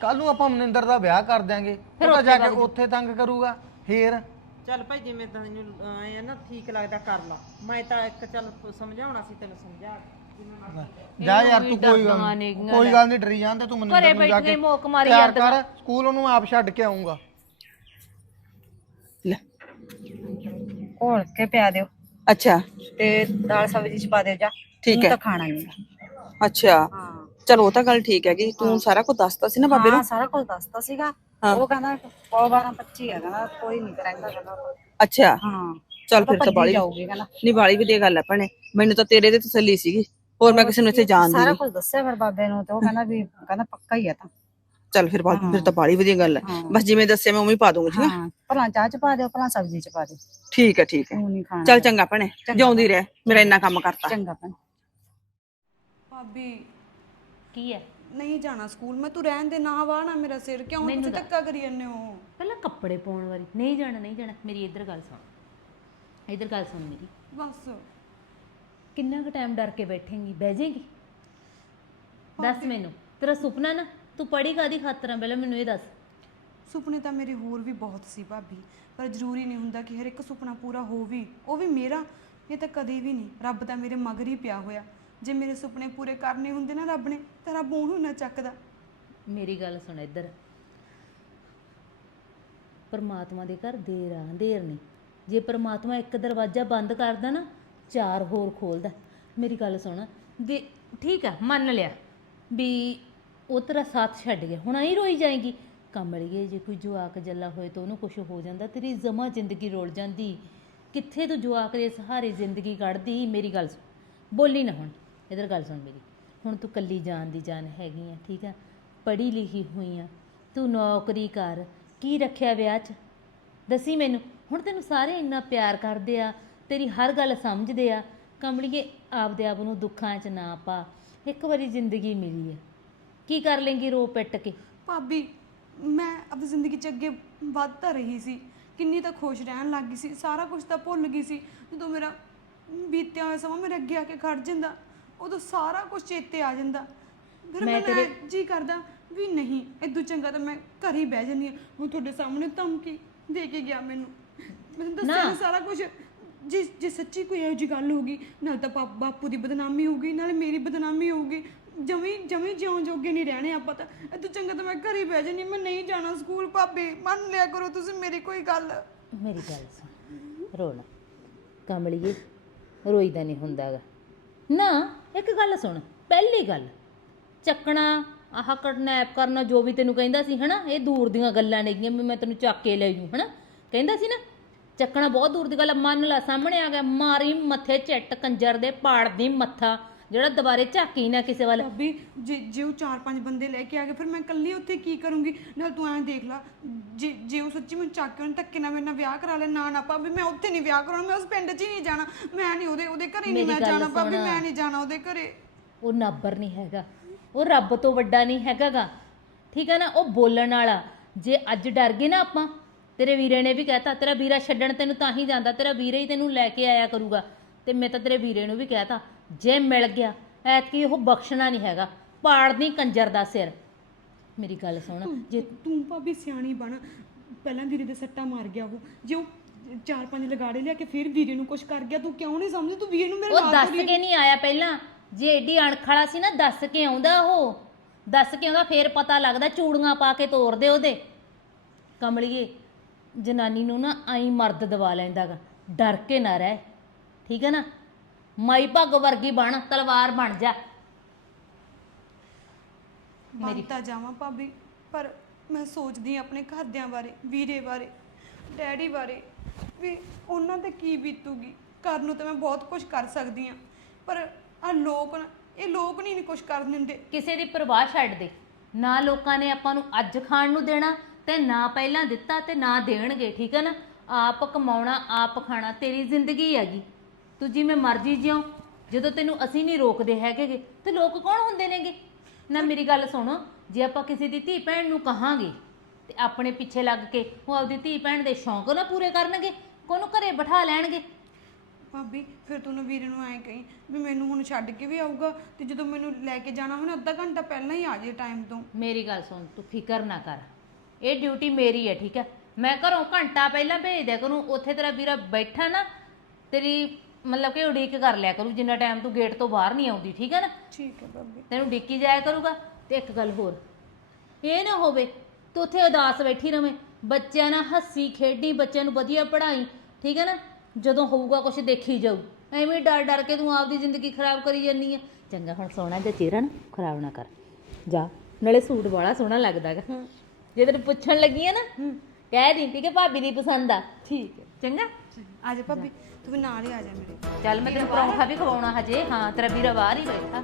ਕੱਲ ਨੂੰ ਆਪਾਂ ਮਨਿੰਦਰ ਦਾ ਵਿਆਹ ਕਰ ਦਿਆਂਗੇ। ਫਿਰ ਉਹ ਤਾਂ ਜਾ ਕੇ। ਉੱਥੇ ਤੰਗ ਕਰੂਗਾ ਫੇਰ। ਚੱਲ ਭਾਈ ਜਿਵੇਂ ਤੈਨੂੰ ਆਏ ਆ ਨਾ ਠੀਕ ਲੱਗਦਾ ਕਰ ਲਾ। ਮੈਂ ਤਾਂ ਇੱਕ ਚੱਲ ਸਮਝਾਉਣਾ ਸੀ ਤੈਨੂੰ ਸਮਝਾ। ਜਿਵੇਂ ਮਰਜ਼ੀ। ਜਾ ਯਾਰ ਤੂੰ ਕੋਈ ਗੱਲ ਨੀ- ਕੋਈ ਗੱਲ ਨਹੀਂ ਡਰੀ ਜਾਂਦੇ ਤੂੰ ਮਨਿੰਦਰ ਘਰੇ ਨੂੰ ਜਾ ਬੈਠੇ ਕੇ ਮੋਕ ਮਾਰੀ ਤਿਆਰ ਜਾਂਦੀਆਂ। ਕਰ ਸਕੂਲ ਉਹਨੂੰ ਆਪ ਛੱਡ ਕੇ ਆਉਂਗਾ ਲੈ। ਘੋਲ ਕੇ ਪਿਆ ਦਿਓ। ਅੱਛਾ। ਤੇ ਦਾਲ ਸਬਜ਼ੀ ਚ ਪਾ ਦਿਓ ਜਾ। ਠੀਕ ਹੈ। ਤਾਂ ਖਾਣਾ ਨਹੀਂ ਅੱਛਾ। ਹਾਂ। ਚਲੋ ਉਹ ਤਾਂ ਗੱਲ ਠੀਕ ਹੈਗੀ ਤੂੰ ਸਾਰਾ ਕੁਝ ਦੱਸਤਾ ਸੀ ਨਾ ਬਾਬੇ ਹਾਂ ਨੂੰ ਸਾਰਾ ਕੁਝ ਦੱਸਤਾ ਸੀਗਾ। ਹਾਂ। ਉਹ ਕਹਿੰਦਾ ਪੌ 12 25 ਹੈ ਕਹਿੰਦਾ ਕੋਈ ਨਹੀਂ ਕਰਾਂਗਾ ਕਹਿੰਦਾ ਅੱਛਾ। ਹਾਂ ਚੱਲ ਤਾਂ ਫਿਰ ਤਾਂ ਬਾਲੀ ਜਾਊਗੀ ਕਹਿੰਦਾ। ਨਹੀਂ ਬਾਲੀ ਵਧੀਆ ਗੱਲ ਹੈ ਭੈਣੇ। ਮੈਨੂੰ ਤਾਂ ਤੇਰੇ ਤੇ ਤਸੱਲੀ ਸੀਗੀ। ਹੋਰ ਮੈਂ ਕਿਸੇ ਨੂੰ ਇੱਥੇ ਜਾਣ ਸਾਰਾ ਦੀ ਕੁਝ ਦੱਸਿਆ ਫਿਰ ਬਾਬੇ ਨੂੰ ਤੇ ਉਹ ਕਹਿੰਦਾ ਵੀ ਕਹਿੰਦਾ ਪੱਕਾ ਹੀ ਆ ਤਾਂ। ਚੱਲ ਫਿਰ ਬਾਲੀ ਫਿਰ ਤਾਂ ਬਾਲੀ ਵਧੀਆ ਗੱਲ ਹੈ। ਬਸ ਜਿਵੇਂ ਦੱਸਿਆ ਮੈਂ ਉਵੇਂ ਹੀ ਪਾ ਦੂੰਗੀ ਠੀਕ ਹੈ ਹਾਂ ਭਲਾ ਚਾਹ ਚ ਪਾ ਦਿਓ ਭਲਾ ਸਬਜ਼ੀ ਚ ਪਾ ਦਿਓ। ਠੀਕ ਹੈ ਠੀਕ ਹੈ ਨਹੀਂ ਖਾਣਾ। ਚੱਲ ਚੰਗਾ ਭੈਣੇ ਜਿਉਂਦੀ ਰਹਿ। ਮੇਰਾ ਇੰਨਾ ਕੰਮ ਕਰਤਾ। ਚੰਗਾ ਭੈਣ। ਭਾਬੀ ਕੀ ਹੈ? ਨਹੀਂ ਜਾਣਾ ਸਕੂਲ ਮੈਂ ਤੂੰ ਰਹਿਣ ਦੇ ਨਾ ਵਾਹ ਨਾ ਮੇਰਾ ਸਿਰ ਕਿਉਂ ਤੁਸੀਂ। ਧੱਕਾ ਕਰੀ ਜਾਂਦੇ ਹੋ? ਪਹਿਲਾਂ ਕੱਪੜੇ ਪਾਉਣ ਵਾਰੀ ਨਹੀਂ ਜਾਣਾ ਨਹੀਂ ਜਾਣਾ ਮੇਰੀ ਇੱਧਰ ਗੱਲ ਸੁਣ। ਇੱਧਰ ਗੱਲ ਸੁਣ ਮੇਰੀ। ਬਸ। ਕਿੰਨਾ ਕੁ ਟਾਈਮ ਡਰ ਕੇ ਬੈਠੇਂਗੀ? ਬਹਿ ਜਾਏਗੀ? ਦੱਸ ਮੈਨੂੰ। ਤੇਰਾ ਸੁਪਨਾ ਨਾ ਤੂੰ ਪੜੀ ਕਾਦੀ ਖਾਤਰ ਆ? ਪਹਿਲਾਂ ਮੈਨੂੰ ਇਹ ਦੱਸ। ਸੁਪਨੇ ਤਾਂ ਮੇਰੇ ਹੋਰ ਵੀ ਬਹੁਤ ਸੀ ਭਾਬੀ ਪਰ ਜ਼ਰੂਰੀ ਨਹੀਂ ਹੁੰਦਾ ਕਿ ਹਰ ਇੱਕ ਸੁਪਨਾ ਪੂਰਾ ਹੋ ਵੀ ਉਹ ਵੀ ਮੇਰਾ ਇਹ ਤਾਂ ਕਦੇ ਵੀ ਨਹੀਂ। ਰੱਬ ਤਾਂ ਮੇਰੇ ਮਗਰ ਹੀ ਪਿਆ ਹੋਇਆ। ਜੇ ਮੇਰੇ ਸੁਪਨੇ ਪੂਰੇ ਕਰਨੇ ਹੁੰਦੇ ਨਾ ਰੱਬ ਨੇ, ਤਾਂ ਰੱਬ ਉਹਨੂੰ ਨਾ ਚੱਕਦਾ। ਮੇਰੀ ਗੱਲ ਸੁਣ ਇੱਧਰ। ਪਰਮਾਤਮਾ ਦੇ ਘਰ ਦੇਰ ਆ, ਦੇਰ ਨਹੀਂ। ਜੇ ਪਰਮਾਤਮਾ ਇੱਕ ਦਰਵਾਜ਼ਾ ਬੰਦ ਕਰਦਾ ਨਾ, ਚਾਰ ਹੋਰ ਖੋਲਦਾ। ਮੇਰੀ ਗੱਲ ਸੁਣ ਦੇ ਠੀਕ ਆ, ਮੰਨ ਲਿਆ ਵੀ ਉਹ ਤੇਰਾ ਸਾਥ ਛੱਡ ਗਿਆ, ਹੁਣ ਆਈ ਰੋਈ ਜਾਏਗੀ, ਕਮਲੀਏ, ਜੇ ਕੋਈ ਜਵਾਕ ਜੱਲਾ ਹੋਏ ਤਾਂ ਉਹਨੂੰ ਕੁਝ ਹੋ ਜਾਂਦਾ, ਤੇਰੀ ਜਮਾ ਜ਼ਿੰਦਗੀ ਰੋਲ ਜਾਂਦੀ। ਕਿੱਥੇ ਤੂੰ ਜਵਾਕ ਦੇ ਸਹਾਰੇ ਜ਼ਿੰਦਗੀ ਕੱਢਦੀ? ਮੇਰੀ ਗੱਲ ਸੁਣ, ਬੋਲੀ ਨਾ ਹੁਣ। ਇਧਰ ਗੱਲ ਸੁਣ ਮੇਰੀ। ਹੁਣ ਤੂੰ ਕੱਲੀ ਜਾਨ ਦੀ ਜਾਨ ਹੈਗੀ ਆ, ਠੀਕ ਆ? ਪੜ੍ਹੀ ਲਿਖੀ ਹੋਈ ਆ। ਤੂੰ ਨੌਕਰੀ ਕਰ। ਕੀ ਰੱਖਿਆ ਵਿਆਹ 'ਚ? ਦੱਸੀ ਮੈਨੂੰ। ਹੁਣ ਤੈਨੂੰ ਸਾਰੇ ਇੰਨਾ ਪਿਆਰ ਕਰਦੇ ਆ, ਤੇਰੀ ਹਰ ਗੱਲ ਸਮਝਦੇ ਆ। ਕਮਲੀਏ, ਆਪਦੇ ਆਪ ਨੂੰ ਦੁੱਖਾਂ 'ਚ ਨਾ ਪਾ। ਇੱਕ ਵਾਰੀ ਜ਼ਿੰਦਗੀ ਮਿਲੀ ਆ। ਕੀ ਕਰ ਲੇਂਗੀ ਰੋ ਪਿੱਟ ਕੇ? ਭਾਬੀ, ਮੈਂ ਆਪਣੀ ਜ਼ਿੰਦਗੀ 'ਚ ਅੱਗੇ ਵੱਧ ਤਾਂ ਰਹੀ ਸੀ। ਕਿੰਨੀ ਤਾਂ ਖੁਸ਼ ਰਹਿਣ ਲੱਗ ਗਈ ਸੀ। ਸਾਰਾ ਕੁਝ ਤਾਂ ਭੁੱਲ ਗਈ ਸੀ। ਜਦੋਂ ਮੇਰਾ ਬੀਤਿਆ ਹੋਇਆ ਸਮਾਂ ਮੇਰੇ ਅੱਗੇ ਆ ਕੇ ਖੜ ਜਾਂਦਾ। ਉਦੋਂ ਸਾਰਾ ਕੁਝ ਚੇਤੇ ਆ ਜਾਂਦਾ। ਫਿਰ ਮੈਂ ਮੈਂ ਤੇਰੇ- ਜੀ ਕਰਦਾ ਵੀ ਨਹੀਂ ਇਦੋਂ ਚੰਗਾ ਤਾਂ ਮੈਂ ਘਰ ਹੀ ਬਹਿ ਜਾਂਦੀ ਹਾਂ। ਹੁਣ ਤੁਹਾਡੇ ਸਾਹਮਣੇ ਧਮਕੀ ਦੇ ਕੇ ਗਿਆ ਮੈਨੂੰ। ਮੈਨੂੰ ਦੱਸਿਆ ਨਾ। ਨੀ ਸਾਰਾ ਕੁਝ ਜੇ ਜੇ ਸੱਚੀ ਕੋਈ ਇਹੋ ਜਿਹੀ ਗੱਲ ਹੋਊਗੀ ਨਾਲ ਤਾਂ ਬਾਪ- ਬਾਪੂ ਦੀ ਬਦਨਾਮੀ ਹੋਊਗੀ ਨਾਲ ਮੇਰੀ ਬਦਨਾਮੀ ਹੋਊਗੀ। ਜਮੀ ਜਮੀ ਜਿਉਂ ਜੋਗੇ ਨਹੀਂ ਰਹਿਣੇ ਆਪਾਂ ਤਾਂ। ਇਦੋਂ ਚੰਗਾ ਤਾਂ ਮੈਂ ਘਰ ਹੀ ਬਹਿ ਜਾਨੀ ਮੈਂ ਨਹੀਂ ਜਾਣਾ ਸਕੂਲ ਭਾਬੀ ਮੰਨ ਲਿਆ ਕਰੋ ਤੁਸੀਂ ਮੇਰੀ ਕੋਈ ਗੱਲ। ਮੇਰੀ ਗੱਲ ਸੁਣ। ਰੋਣਾ। ਕਮਲੀਏ ਰੋਈਦਾ ਨਹੀਂ ਹੁੰਦਾਗਾ। ਨਾ। ਇੱਕ ਗੱਲ ਸੁਣ ਪਹਿਲੀ ਗੱਲ ਚੱਕਣਾ ਆਹ ਕਿਡਨੈਪ ਕਰਨਾ ਜੋ ਵੀ ਤੈਨੂੰ ਕਹਿੰਦਾ ਸੀ ਹਨਾ ਇਹ ਦੂਰ ਦੀਆਂ ਗੱਲਾਂ ਨੇਗੀਆਂ ਵੀ ਮੈਂ ਤੈਨੂੰ ਚੱਕ ਕੇ ਲੈ ਜੂ ਹਨਾ ਕਹਿੰਦਾ ਸੀ ਨਾ ਚੱਕਣਾ ਬਹੁਤ ਦੂਰ ਦੀ ਗੱਲ ਆ, ਮੰਨ ਲੈ ਸਾਹਮਣੇ ਆ ਗਿਆ ਮਾਰੀ ਮੱਥੇ ਚੱਟ ਕੰਜਰ ਦੇ ਪਾੜਦੀ ਮੱਥਾ ਜਿਹੜਾ ਦੁਬਾਰੇ ਝਾਕੀ ਨਾ ਕਿਸੇ ਵੱਲ। ਭਾਬੀ ਜੇ ਜੇ ਉਹ ਚਾਰ ਪੰਜ ਬੰਦੇ ਲੈ ਕੇ ਆ ਗਏ ਫਿਰ ਮੈਂ ਇਕੱਲੀ ਉੱਥੇ ਕੀ ਕਰੂੰਗੀ? ਨਾਲ ਤੂੰ ਐਂ ਦੇਖ ਲੈ ਜੇ ਜੇ ਉਹ ਸੱਚੀ ਮੈਨੂੰ ਚੱਕ ਕੇ ਉਹਨੇ ਧੱਕੇ ਨਾਲ ਮੇਰੇ ਨਾਲ ਵਿਆਹ ਕਰਾ ਲੈ ਨਾ ਨਾ ਭਾਬੀ ਮੈਂ ਉੱਥੇ ਨਹੀਂ ਵਿਆਹ ਕਰਾਉਣਾ ਮੈਂ ਉਸ ਪਿੰਡ 'ਚ ਹੀ ਨਹੀਂ ਜਾਣਾ। ਮੈਂ ਨਹੀਂ ਉਹਦੇ ਉਹਦੇ ਘਰੇ ਨਹੀਂ ਮੇਰੀ ਮੈਂ ਗੱਲ ਜਾਣਾ ਭਾਬੀ ਸੁਣ। ਮੈਂ ਨਹੀਂ ਜਾਣਾ ਉਹਦੇ ਘਰੇ। ਉਹ ਨਾਬਰ ਨਹੀਂ ਹੈਗਾ। ਉਹ ਰੱਬ ਤੋਂ ਵੱਡਾ ਨਹੀਂ ਹੈਗਾਗਾ। ਠੀਕ ਹੈ ਨਾ? ਉਹ ਬੋਲਣ ਵਾਲਾ। ਜੇ ਅੱਜ ਡਰ ਗਏ ਨਾ ਆਪਾਂ ਤੇਰੇ ਵੀਰੇ ਨੇ ਵੀ ਕਹਿਤਾ ਤੇਰਾ ਵੀਰਾ ਛੱਡਣ ਤੈਨੂੰ ਤਾਂ ਹੀ ਜਾਂਦਾ ਤੇਰਾ ਵੀਰੇ ਹੀ ਤੈਨੂੰ ਲੈ ਕੇ ਆਇਆ ਕਰੂਗਾ। ਤੇ ਮੈਂ ਤਾਂ ਤੇਰੇ ਵੀਰੇ ਨੂੰ ਵੀ ਕਹਿਤਾ। ਜੇ ਮਿਲ ਗਿਆ ਐਤਕੀ ਉਹ ਬਖਸ਼ਣਾ ਨਹੀਂ ਹੈਗਾ ਪਾੜਨੀ ਕੰਜਰ ਦਾ ਸਿਰ। ਮੇਰੀ ਗੱਲ ਸੁਣ ਜੇ ਤੂੰ ਭਾਬੀ ਸਿਆਣੀ ਬਣ ਪਹਿਲਾਂ ਵੀਰੇ ਦੇ ਸੱਟਾ ਮਾਰ ਗਿਆ ਉਹ। ਜੇ ਉਹ ਚਾਰ ਪੰਜ ਲਗਾੜੇ ਲਿਆ ਕੇ ਫਿਰ ਵੀਰੇ ਨੂੰ ਕੁਝ ਕਰ ਗਿਆ ਤੂੰ ਕਿਉਂ ਨਹੀਂ ਸਮਝਦੀ? ਤੂੰ ਵੀਰੇ ਨੂੰ ਮੇਰੇ ਉਹ ਨਾਲ ਦੱਸ ਕੇ ਨਹੀਂ ਆਇਆ ਪਹਿਲਾਂ। ਜੇ ਏਡੀ ਅਣਖ ਵਾਲਾ ਸੀ ਨਾ ਦੱਸ ਕੇ ਆਉਂਦਾ ਉਹ। ਦੱਸ ਕੇ ਆਉਂਦਾ ਫੇਰ ਪਤਾ ਲੱਗਦਾ ਚੂੜੀਆਂ ਪਾ ਕੇ ਤੋਰਦੇ ਉਹਦੇ। ਕਮਲੀਏ ਜਨਾਨੀ ਨੂੰ ਨਾ ਆਈ ਮਰਦ ਦਵਾ ਲੈਂਦਾਗਾ ਡਰ ਕੇ ਨਾ ਰਹਿ। ਠੀਕ ਹੈ ਨਾ? ਮਾਈ ਭੱਗ ਵਰਗੀ ਬਣ ਤਲਵਾਰ ਬਣ ਜਾ। ਬਣ ਤਾਂ ਜਾਵਾਂ ਭਾਬੀ ਪਰ ਮੈਂ ਸੋਚਦੀ ਹਾਂ ਆਪਣੇ ਘਰਦਿਆਂ ਬਾਰੇ ਵੀਰੇ ਬਾਰੇ ਡੈਡੀ ਬਾਰੇ ਵੀ ਉਹਨਾਂ ਤੇ ਕੀ ਬੀਤੂਗੀ। ਘਰ ਨੂੰ ਤਾਂ ਮੈਂ ਬਹੁਤ ਕੁਝ ਕਰ ਸਕਦੀ ਹਾਂ ਪਰ ਆ ਲੋਕ ਨਾ ਇਹ ਲੋਕ ਨਹੀਂ ਕੁਝ ਕਰਨ ਦਿੰਦੇ। ਕਿਸੇ ਦੀ ਪਰਵਾਹ ਛੱਡ ਦੇ। ਨਾ ਲੋਕਾਂ ਨੇ ਆਪਾਂ ਨੂੰ ਅੱਜ ਖਾਣ ਨੂੰ ਦੇਣਾ ਤੇ ਨਾ ਪਹਿਲਾਂ ਦਿੱਤਾ ਤੇ ਨਾ ਦੇਣਗੇ ਠੀਕ ਹੈ ਨਾ? ਆਪ ਕਮਾਉਣਾ ਆਪ ਖਾਣਾ ਤੇਰੀ ਜ਼ਿੰਦਗੀ ਹੈਗੀ। ਤੂੰ ਜਿਵੇਂ ਮਰਜ਼ੀ ਜਿਉ ਜਦੋਂ ਤੈਨੂੰ ਅਸੀਂ ਨਹੀਂ ਰੋਕਦੇ ਹੈਗੇਗੇ ਤੇ ਲੋਕ ਕੌਣ ਹੁੰਦੇ ਨੇਗੇ? ਨਾ ਮੇਰੀ ਗੱਲ ਸੁਣ ਜੇ ਆਪਾਂ ਕਿਸੇ ਦੀ ਧੀ ਭੈਣ ਨੂੰ ਕਹਾਂਗੇ ਤੇ ਆਪਣੇ ਪਿੱਛੇ ਲੱਗ ਕੇ ਉਹ ਆਪਦੀ ਧੀ ਭੈਣ ਦੇ ਸ਼ੌਂਕ ਨਾ ਪੂਰੇ ਕਰਨਗੇ ਕੋਨੂੰ ਘਰੇ ਬਿਠਾ ਲੈਣਗੇ? ਭਾਬੀ ਫਿਰ ਤੂੰ ਵੀਰੇ ਨੂੰ ਐਂ ਕਹੀਂ ਵੀ ਮੈਨੂੰ ਹੁਣ ਛੱਡ ਕੇ ਵੀ ਆਊਗਾ ਤੇ ਜਦੋਂ ਮੈਨੂੰ ਲੈ ਕੇ ਜਾਣਾ ਹੋਣਾ ਅੱਧਾ ਘੰਟਾ ਪਹਿਲਾਂ ਹੀ ਆ ਜੇ ਟਾਈਮ ਤੋਂ। ਮੇਰੀ ਗੱਲ ਸੁਣ ਤੂੰ ਫਿਕਰ ਨਾ ਕਰ। ਇਹ ਡਿਊਟੀ ਮੇਰੀ ਹੈ ਠੀਕ ਹੈ? ਮੈਂ ਘਰੋਂ ਘੰਟਾ ਪਹਿਲਾਂ ਭੇਜ ਦਿਆ ਕਰੂੰ ਉੱਥੇ ਤੇਰਾ ਵੀਰਾ ਬੈਠਾ ਨਾ ਤੇਰੀ ਮਤਲਬ ਕਿ ਉਡੀਕ ਕਰ ਲਿਆ ਕਰੂ ਜਿੰਨਾ ਟਾਈਮ ਤੂੰ ਗੇਟ ਤੋਂ ਬਾਹਰ ਨਹੀਂ ਆਉਂਦੀ ਠੀਕ ਹੈ ਨਾ? ਠੀਕ ਹੈ ਭਾਬੀ। ਤੈਨੂੰ ਡਿੱਕੀ ਜਾਇਆ ਕਰੂਗਾ। ਤੇ ਇੱਕ ਗੱਲ ਹੋਰ ਇਹ ਨਾ ਹੋਵੇ ਤੂੰ ਉੱਥੇ ਉਦਾਸ ਬੈਠੀ ਰਵੇਂ ਬੱਚਿਆਂ ਨਾਲ ਹੱਸੀ ਖੇਡੀ ਬੱਚਿਆਂ ਨੂੰ ਵਧੀਆ ਪੜ੍ਹਾਈ ਠੀਕ ਹੈ ਨਾ? ਜਦੋਂ ਹੋਊਗਾ ਕੁਝ ਦੇਖੀ ਜਾਊ। ਐਵੇਂ ਡਰ ਡਰ ਕੇ ਤੂੰ ਆਪਦੀ ਜ਼ਿੰਦਗੀ ਖਰਾਬ ਕਰੀ ਜਾਨੀ ਆ ਚੰਗਾ ਹੁਣ ਸੋਹਣਾ ਜਿਹਾ ਚਿਹਰਾ ਨਾ ਖਰਾਬ ਨਾ ਕਰ। ਜਾ ਨਾਲੇ ਸੂਟ ਵਾਲਾ ਸੋਹਣਾ ਲੱਗਦਾਗਾ ਜੇ ਤੈਨੂੰ ਪੁੱਛਣ ਲੱਗੀ ਆ ਨਾ ਕਹਿ ਦੀ ਠੀਕ ਹੈ ਭਾਬੀ ਦੀ ਪਸੰਦ ਆ। ਠੀਕ ਹੈ। ਚੰਗਾ। ਆ ਜਾ ਭਾਬੀ। ਤੂੰ ਵੀ ਨਾਲ ਹੀ ਆ ਜਾ ਮੇਰੇ ਚੱਲ ਮੈਂ ਤੈਨੂੰ ਪਰੌਂਠਾ ਵੀ ਖਵਾਉਣਾ ਹਜੇ। ਹਾਂ, ਤੇਰਾ ਵੀਰਾ ਬਾਹਰ ਹੀ ਬੈਠਾ।